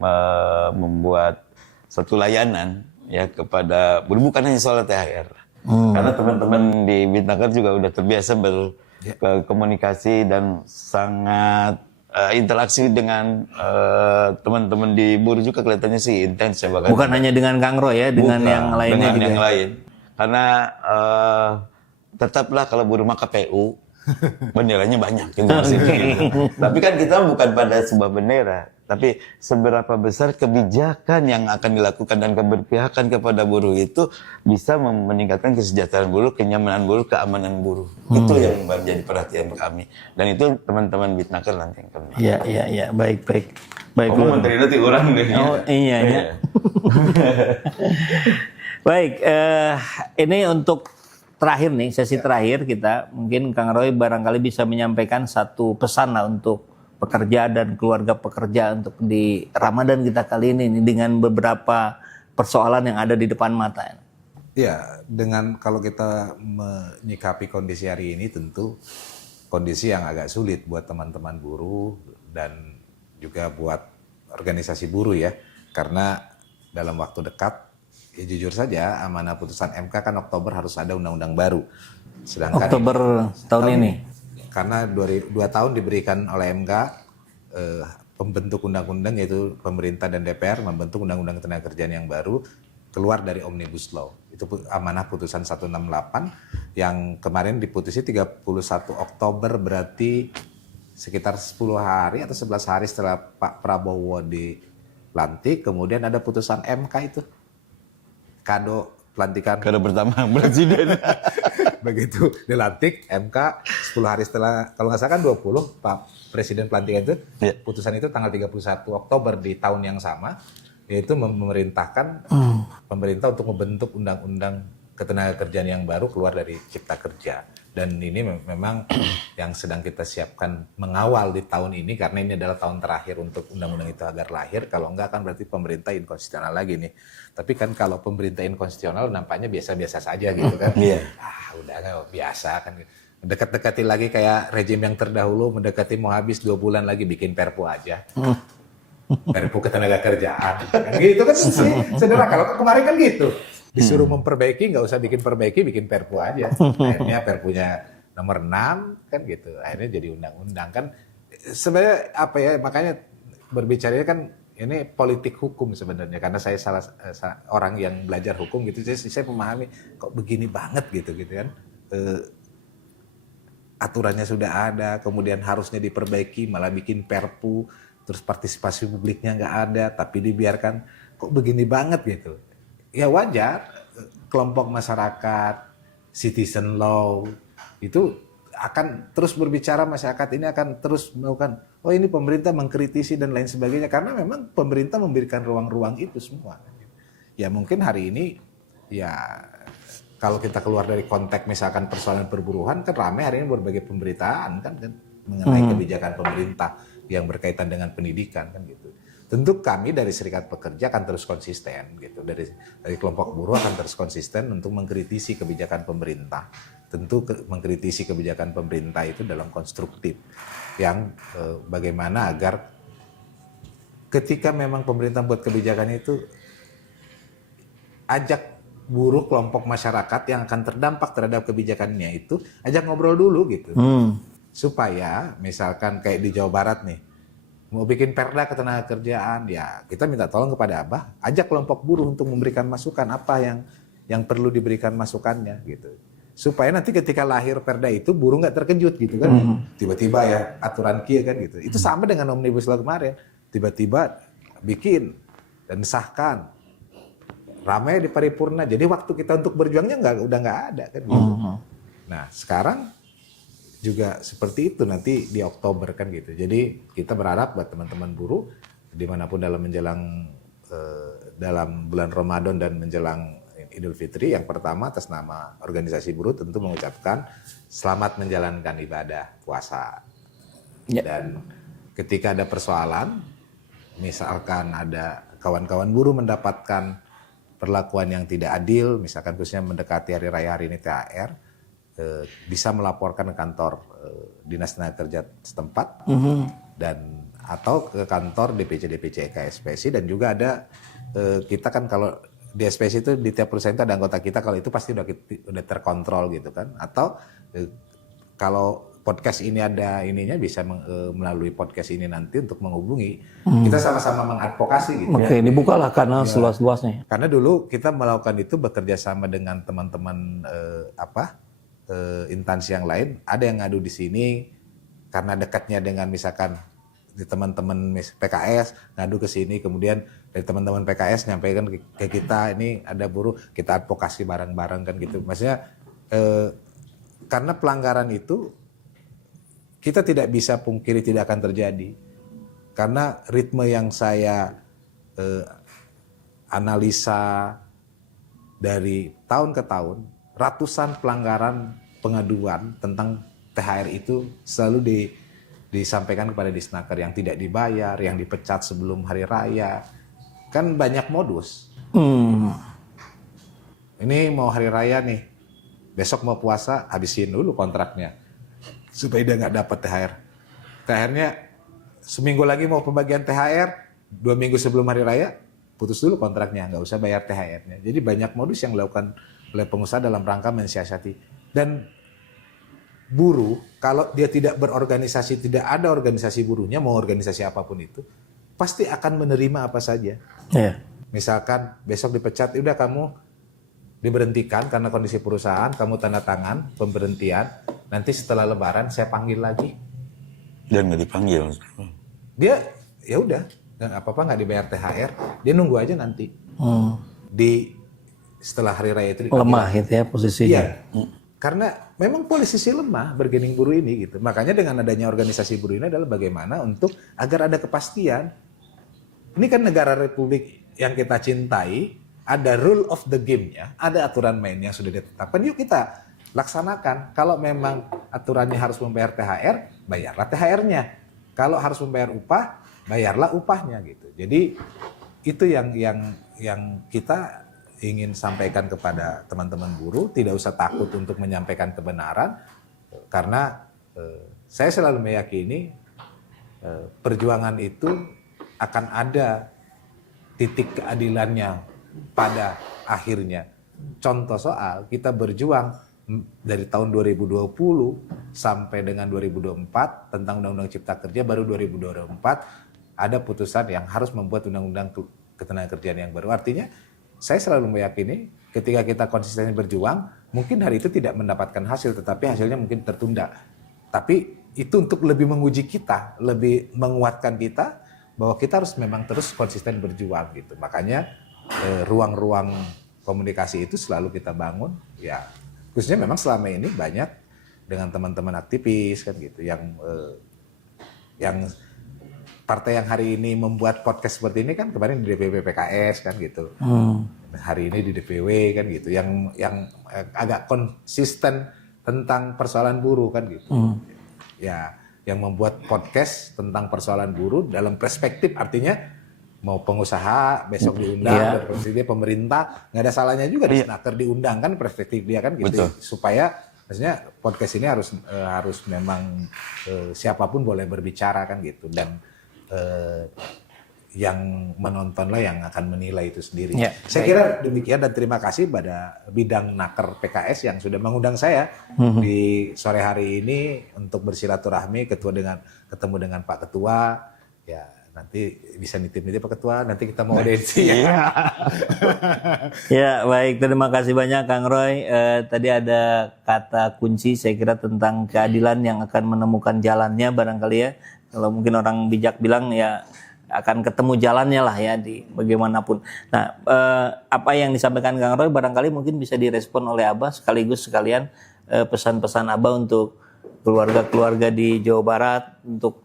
membuat satu layanan ya kepada bukan hanya soal THR. Karena teman-teman di Bitnaker juga udah terbiasa berkomunikasi dan sangat interaksi dengan teman-teman di buruh juga kelihatannya sih intens ya bahkan. Bukan hanya dengan Kang Roy ya, dengan yang lainnya dengan juga. Yang lain. Karena tetaplah kalau buruh mah KPU benderanya banyak gitu maksudnya gitu. Tapi kan kita bukan pada sebuah bendera, tapi seberapa besar kebijakan yang akan dilakukan dan keberpihakan kepada buruh itu bisa meningkatkan kesejahteraan buruh, kenyamanan buruh, keamanan buruh. Itu yang menjadi perhatian kami. Dan itu teman-teman Bitnaker nanti yang kami. Iya, baik. Kamu menteri nanti orang deh. Oh iya. Baik, ini untuk terakhir nih, sesi terakhir kita, mungkin Kang Roy barangkali bisa menyampaikan satu pesan lah untuk pekerja dan keluarga pekerja untuk di Ramadan kita kali ini nih, dengan beberapa persoalan yang ada di depan mata. Ya, dengan kalau kita menyikapi kondisi hari ini tentu kondisi yang agak sulit buat teman-teman buruh dan juga buat organisasi buruh ya. Karena dalam waktu dekat, ya jujur saja amanah putusan MK kan Oktober harus ada undang-undang baru. Sedangkan Oktober tahun ini. Karena 2 tahun diberikan oleh MK pembentuk undang-undang, yaitu pemerintah dan DPR membentuk undang-undang ketenagakerjaan yang baru keluar dari Omnibus Law. Itu amanah putusan 168 yang kemarin diputusi 31 Oktober, berarti sekitar 10 hari atau 11 hari setelah Pak Prabowo dilantik. Kemudian ada putusan MK itu. Kado pelantikan. Kado pertama presiden. Begitu dilantik MK 10 hari setelah, kalau nggak salah kan 20 Pak Presiden pelantikan itu, putusan itu tanggal 31 Oktober di tahun yang sama, yaitu memerintahkan pemerintah untuk membentuk undang-undang ketenagakerjaan yang baru keluar dari Cipta Kerja. Dan ini memang yang sedang kita siapkan mengawal di tahun ini, karena ini adalah tahun terakhir untuk undang-undang itu agar lahir. Kalau enggak kan berarti pemerintah inkonstitusional lagi nih. Tapi kan kalau pemerintah inkonstitusional nampaknya biasa-biasa saja gitu kan. Udah nggak biasa kan. Dekat-dekati lagi kayak rejim yang terdahulu, mendekati mau habis 2 bulan lagi bikin perpu aja. Perpu ketenagakerjaan. Kan gitu kan sederhana. Kalau kemarin kan gitu. Disuruh memperbaiki, nggak usah bikin perbaiki, bikin perpu aja. Akhirnya perpunya nomor 6 kan gitu. Akhirnya jadi undang-undang kan. Sebenarnya apa ya, makanya berbicara kan ini politik hukum sebenarnya. Karena saya salah orang yang belajar hukum gitu, saya memahami kok begini banget gitu kan. Aturannya sudah ada, kemudian harusnya diperbaiki, malah bikin perpu, terus partisipasi publiknya nggak ada, tapi dibiarkan, kok begini banget gitu. Ya wajar, kelompok masyarakat, citizen law, itu akan terus berbicara, masyarakat ini akan terus melakukan, oh ini pemerintah mengkritisi dan lain sebagainya, karena memang pemerintah memberikan ruang-ruang itu semua. Ya mungkin hari ini, ya kalau kita keluar dari konteks misalkan persoalan perburuhan, kan ramai hari ini berbagai pemberitaan kan mengenai kebijakan pemerintah yang berkaitan dengan pendidikan kan gitu. Tentu kami dari Serikat Pekerja akan terus konsisten gitu, dari kelompok buruh akan terus konsisten untuk mengkritisi kebijakan pemerintah. Tentu mengkritisi kebijakan pemerintah itu dalam konstruktif, yang bagaimana agar ketika memang pemerintah buat kebijakan itu, ajak buruh, kelompok masyarakat yang akan terdampak terhadap kebijakannya itu, ajak ngobrol dulu gitu. Supaya misalkan kayak di Jawa Barat nih, mau bikin perda ketenagakerjaan, ya kita minta tolong kepada Abah, ajak kelompok buruh untuk memberikan masukan apa yang perlu diberikan masukannya gitu. Supaya nanti ketika lahir perda itu buruh nggak terkejut gitu kan. Tiba-tiba ya aturan kia kan gitu. Itu sama dengan Omnibus Law kemarin. Tiba-tiba bikin dan disahkan. Ramai di paripurna. Jadi waktu kita untuk berjuangnya udah nggak ada kan gitu. Nah, sekarang juga seperti itu nanti di Oktober kan gitu. Jadi kita berharap buat teman-teman buruh dimanapun dalam menjelang dalam bulan Ramadan dan menjelang Idul Fitri, yang pertama atas nama organisasi buruh tentu mengucapkan selamat menjalankan ibadah puasa. Dan ketika ada persoalan, misalkan ada kawan-kawan buruh mendapatkan perlakuan yang tidak adil, misalkan khususnya mendekati hari raya hari ini THR, bisa melaporkan ke kantor Dinas Tenaga Kerja setempat dan atau ke kantor DPC KSPSI. Dan juga ada kita kan kalau di SPSI itu di tiap perusahaan itu ada anggota kita, kalau itu pasti udah terkontrol gitu kan. Atau kalau podcast ini ada ininya bisa melalui podcast ini nanti untuk menghubungi, kita sama-sama mengadvokasi gitu. Oke, dibukalah karena seluas-luasnya. Karena dulu kita melakukan itu bekerja sama dengan teman-teman instansi yang lain. Ada yang ngadu di sini karena dekatnya dengan misalkan di teman-teman PKS ngadu ke sini, kemudian dari teman-teman PKS nyampaikan ke kita, ini ada buruh, kita advokasi bareng-bareng kan gitu. Maksudnya karena pelanggaran itu kita tidak bisa pungkiri tidak akan terjadi. Karena ritme yang saya analisa dari tahun ke tahun, ratusan pelanggaran pengaduan tentang THR itu selalu disampaikan kepada Disnaker, yang tidak dibayar, yang dipecat sebelum hari raya. Kan banyak modus. Ini mau hari raya nih, besok mau puasa, habisin dulu kontraknya supaya dia nggak dapat THR. THR-nya seminggu lagi mau pembagian THR, 2 minggu sebelum hari raya, putus dulu kontraknya, nggak usah bayar THR-nya. Jadi banyak modus yang dilakukan oleh pengusaha dalam rangka mensiasati. Dan buruh, kalau dia tidak berorganisasi, tidak ada organisasi buruhnya, mau organisasi apapun itu, pasti akan menerima apa saja. Yeah. Misalkan besok dipecat, udah kamu diberhentikan karena kondisi perusahaan, kamu tanda tangan pemberhentian, nanti setelah lebaran saya panggil lagi. Dan nggak dipanggil. Dia ya udah, nggak apa-apa, nggak dibayar THR, dia nunggu aja nanti. Di setelah hari raya itu Lemah gitu ya posisinya. Iya. Karena memang posisi lemah bargaining buruh ini gitu. Makanya dengan adanya organisasi buruh ini adalah bagaimana untuk agar ada kepastian. Ini kan negara republik yang kita cintai, ada rule of the game-nya, ada aturan main yang sudah ditetapkan. Yuk kita laksanakan. Kalau memang aturannya harus membayar THR, bayarlah THR-nya. Kalau harus membayar upah, bayarlah upahnya gitu. Jadi itu yang kita ingin sampaikan kepada teman-teman buruh, tidak usah takut untuk menyampaikan kebenaran, karena saya selalu meyakini perjuangan itu akan ada titik keadilannya pada akhirnya. Contoh soal kita berjuang dari tahun 2020 sampai dengan 2024 tentang Undang-Undang Cipta Kerja, baru 2024 ada putusan yang harus membuat Undang-Undang Ketenagakerjaan yang baru. Artinya saya selalu meyakini ketika kita konsisten berjuang, mungkin hari itu tidak mendapatkan hasil, tetapi hasilnya mungkin tertunda. Tapi itu untuk lebih menguji kita, lebih menguatkan kita bahwa kita harus memang terus konsisten berjuang gitu. Makanya ruang-ruang komunikasi itu selalu kita bangun, ya khususnya memang selama ini banyak dengan teman-teman aktivis kan gitu, yang partai yang hari ini membuat podcast seperti ini kan kemarin di DPW PKS kan gitu, hari ini di DPW kan gitu, yang agak konsisten tentang persoalan buruh kan gitu, ya yang membuat podcast tentang persoalan buruh dalam perspektif, artinya mau pengusaha besok diundang, dan perspektif pemerintah, nggak ada salahnya juga di Disnaker diundang kan, perspektif dia kan gitu. Betul. Supaya maksudnya podcast ini harus memang siapapun boleh berbicara kan gitu, dan yang menontonlah yang akan menilai itu sendiri. Ya, saya kira demikian, dan terima kasih pada bidang Naker PKS yang sudah mengundang saya di sore hari ini untuk bersilaturahmi, ketemu dengan Pak Ketua. Ya, nanti bisa nitip-nitip Pak Ketua, nanti kita mau audiensi ya. Ya, baik, terima kasih banyak Kang Roy. Tadi ada kata kunci saya kira tentang keadilan yang akan menemukan jalannya barangkali ya. Kalau mungkin orang bijak bilang ya akan ketemu jalannya lah ya di bagaimanapun. Nah, apa yang disampaikan Kang Roy barangkali mungkin bisa direspon oleh Abah, sekaligus sekalian pesan-pesan Abah untuk keluarga-keluarga di Jawa Barat untuk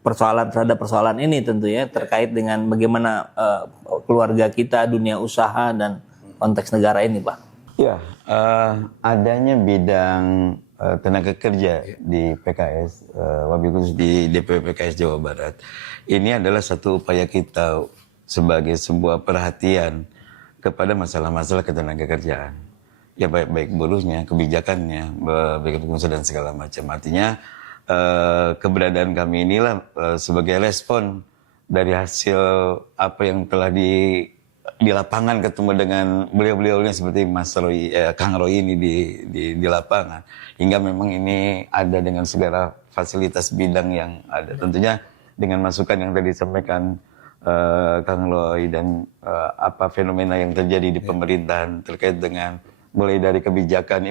terhadap persoalan ini tentu ya, terkait dengan bagaimana keluarga kita, dunia usaha dan konteks negara ini, Pak. Ya, adanya bidang tenaga kerja di PKS, wabil khusus di DPW PKS Jawa Barat, ini adalah satu upaya kita sebagai sebuah perhatian kepada masalah-masalah ketenaga kerjaan. Ya baik buruhnya, kebijakannya, baik pengusaha dan segala macam. Artinya keberadaan kami inilah sebagai respon dari hasil apa yang telah di lapangan, ketemu dengan beliau-beliaunya seperti Mas Roy, Kang Roy ini di lapangan, hingga memang ini ada dengan segala fasilitas bidang yang ada. Tentunya dengan masukan yang tadi disampaikan Kang Roy dan apa fenomena yang terjadi di pemerintahan terkait dengan mulai dari kebijakan,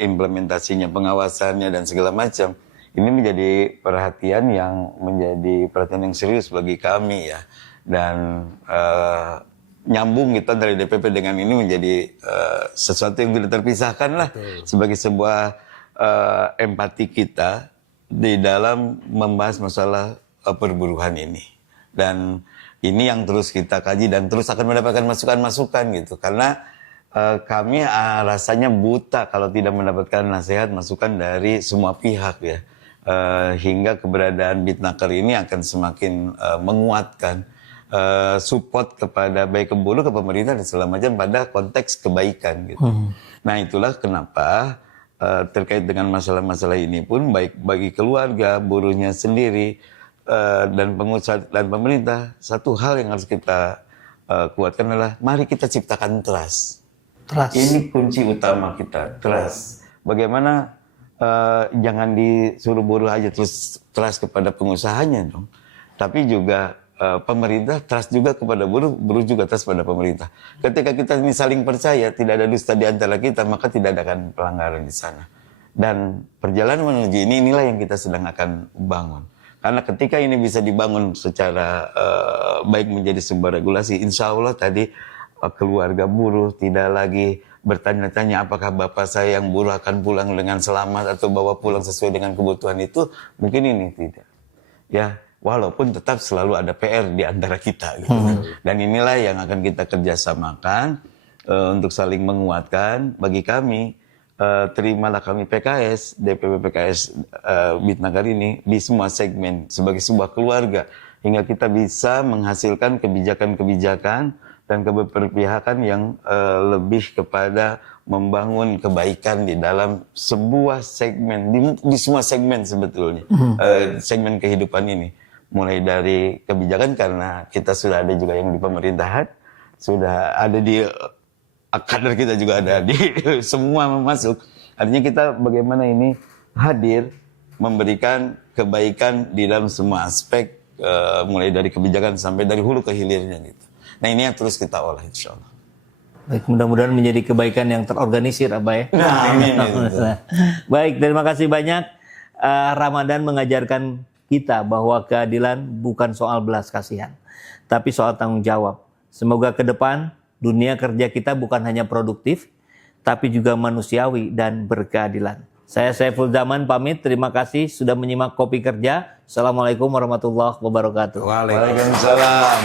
implementasinya, pengawasannya dan segala macam. Ini menjadi perhatian yang serius bagi kami ya, dan nyambung kita dari DPP dengan ini menjadi sesuatu yang tidak terpisahkan lah. Betul. Sebagai sebuah empati kita di dalam membahas masalah perburuhan ini, dan ini yang terus kita kaji dan terus akan mendapatkan masukan-masukan gitu, karena kami rasanya buta kalau tidak mendapatkan nasihat masukan dari semua pihak ya. Hingga keberadaan Bitnaker ini akan semakin menguatkan support kepada baik ke buruh, ke pemerintah dan segala macam pada konteks kebaikan gitu. Nah itulah kenapa terkait dengan masalah-masalah ini pun baik bagi keluarga, buruhnya sendiri dan pengusaha dan pemerintah, satu hal yang harus kita kuatkan adalah mari kita ciptakan trust. Ini kunci utama kita, trust. Bagaimana jangan disuruh buruh aja terus trust kepada pengusahanya dong, tapi juga pemerintah trust juga kepada buruh, buruh juga trust pada pemerintah. Ketika kita ini saling percaya, tidak ada dusta di antara kita, maka tidak ada akan pelanggaran di sana. Dan perjalanan menuju inilah yang kita sedang akan bangun. Karena ketika ini bisa dibangun secara baik menjadi sebuah regulasi, insya Allah tadi keluarga buruh tidak lagi bertanya-tanya apakah bapak saya yang buruh akan pulang dengan selamat atau bawa pulang sesuai dengan kebutuhan itu, mungkin ini tidak. Ya, walaupun tetap selalu ada PR di antara kita gitu. Dan inilah yang akan kita kerjasamakan untuk saling menguatkan. Bagi kami, terimalah kami PKS, DPP PKS Bitnaker ini di semua segmen sebagai sebuah keluarga hingga kita bisa menghasilkan kebijakan-kebijakan dan keberpihakan yang lebih kepada membangun kebaikan di dalam sebuah segmen, di semua segmen sebetulnya, segmen kehidupan ini. Mulai dari kebijakan karena kita sudah ada juga yang di pemerintahan, sudah ada di kader kita juga ada di semua masuk. Artinya kita bagaimana ini hadir memberikan kebaikan di dalam semua aspek, mulai dari kebijakan sampai dari hulu ke hilirnya gitu. Nah ini yang terus kita olah insya Allah. Baik, mudah-mudahan menjadi kebaikan yang terorganisir, Abah ya. Nah, amin. Baik, terima kasih banyak. Ramadan mengajarkan kita bahwa keadilan bukan soal belas kasihan, tapi soal tanggung jawab. Semoga ke depan dunia kerja kita bukan hanya produktif, tapi juga manusiawi dan berkeadilan. Saya Saiful Zaman pamit, terima kasih sudah menyimak Kopi Kerja. Assalamualaikum warahmatullahi wabarakatuh. Waalaikumsalam.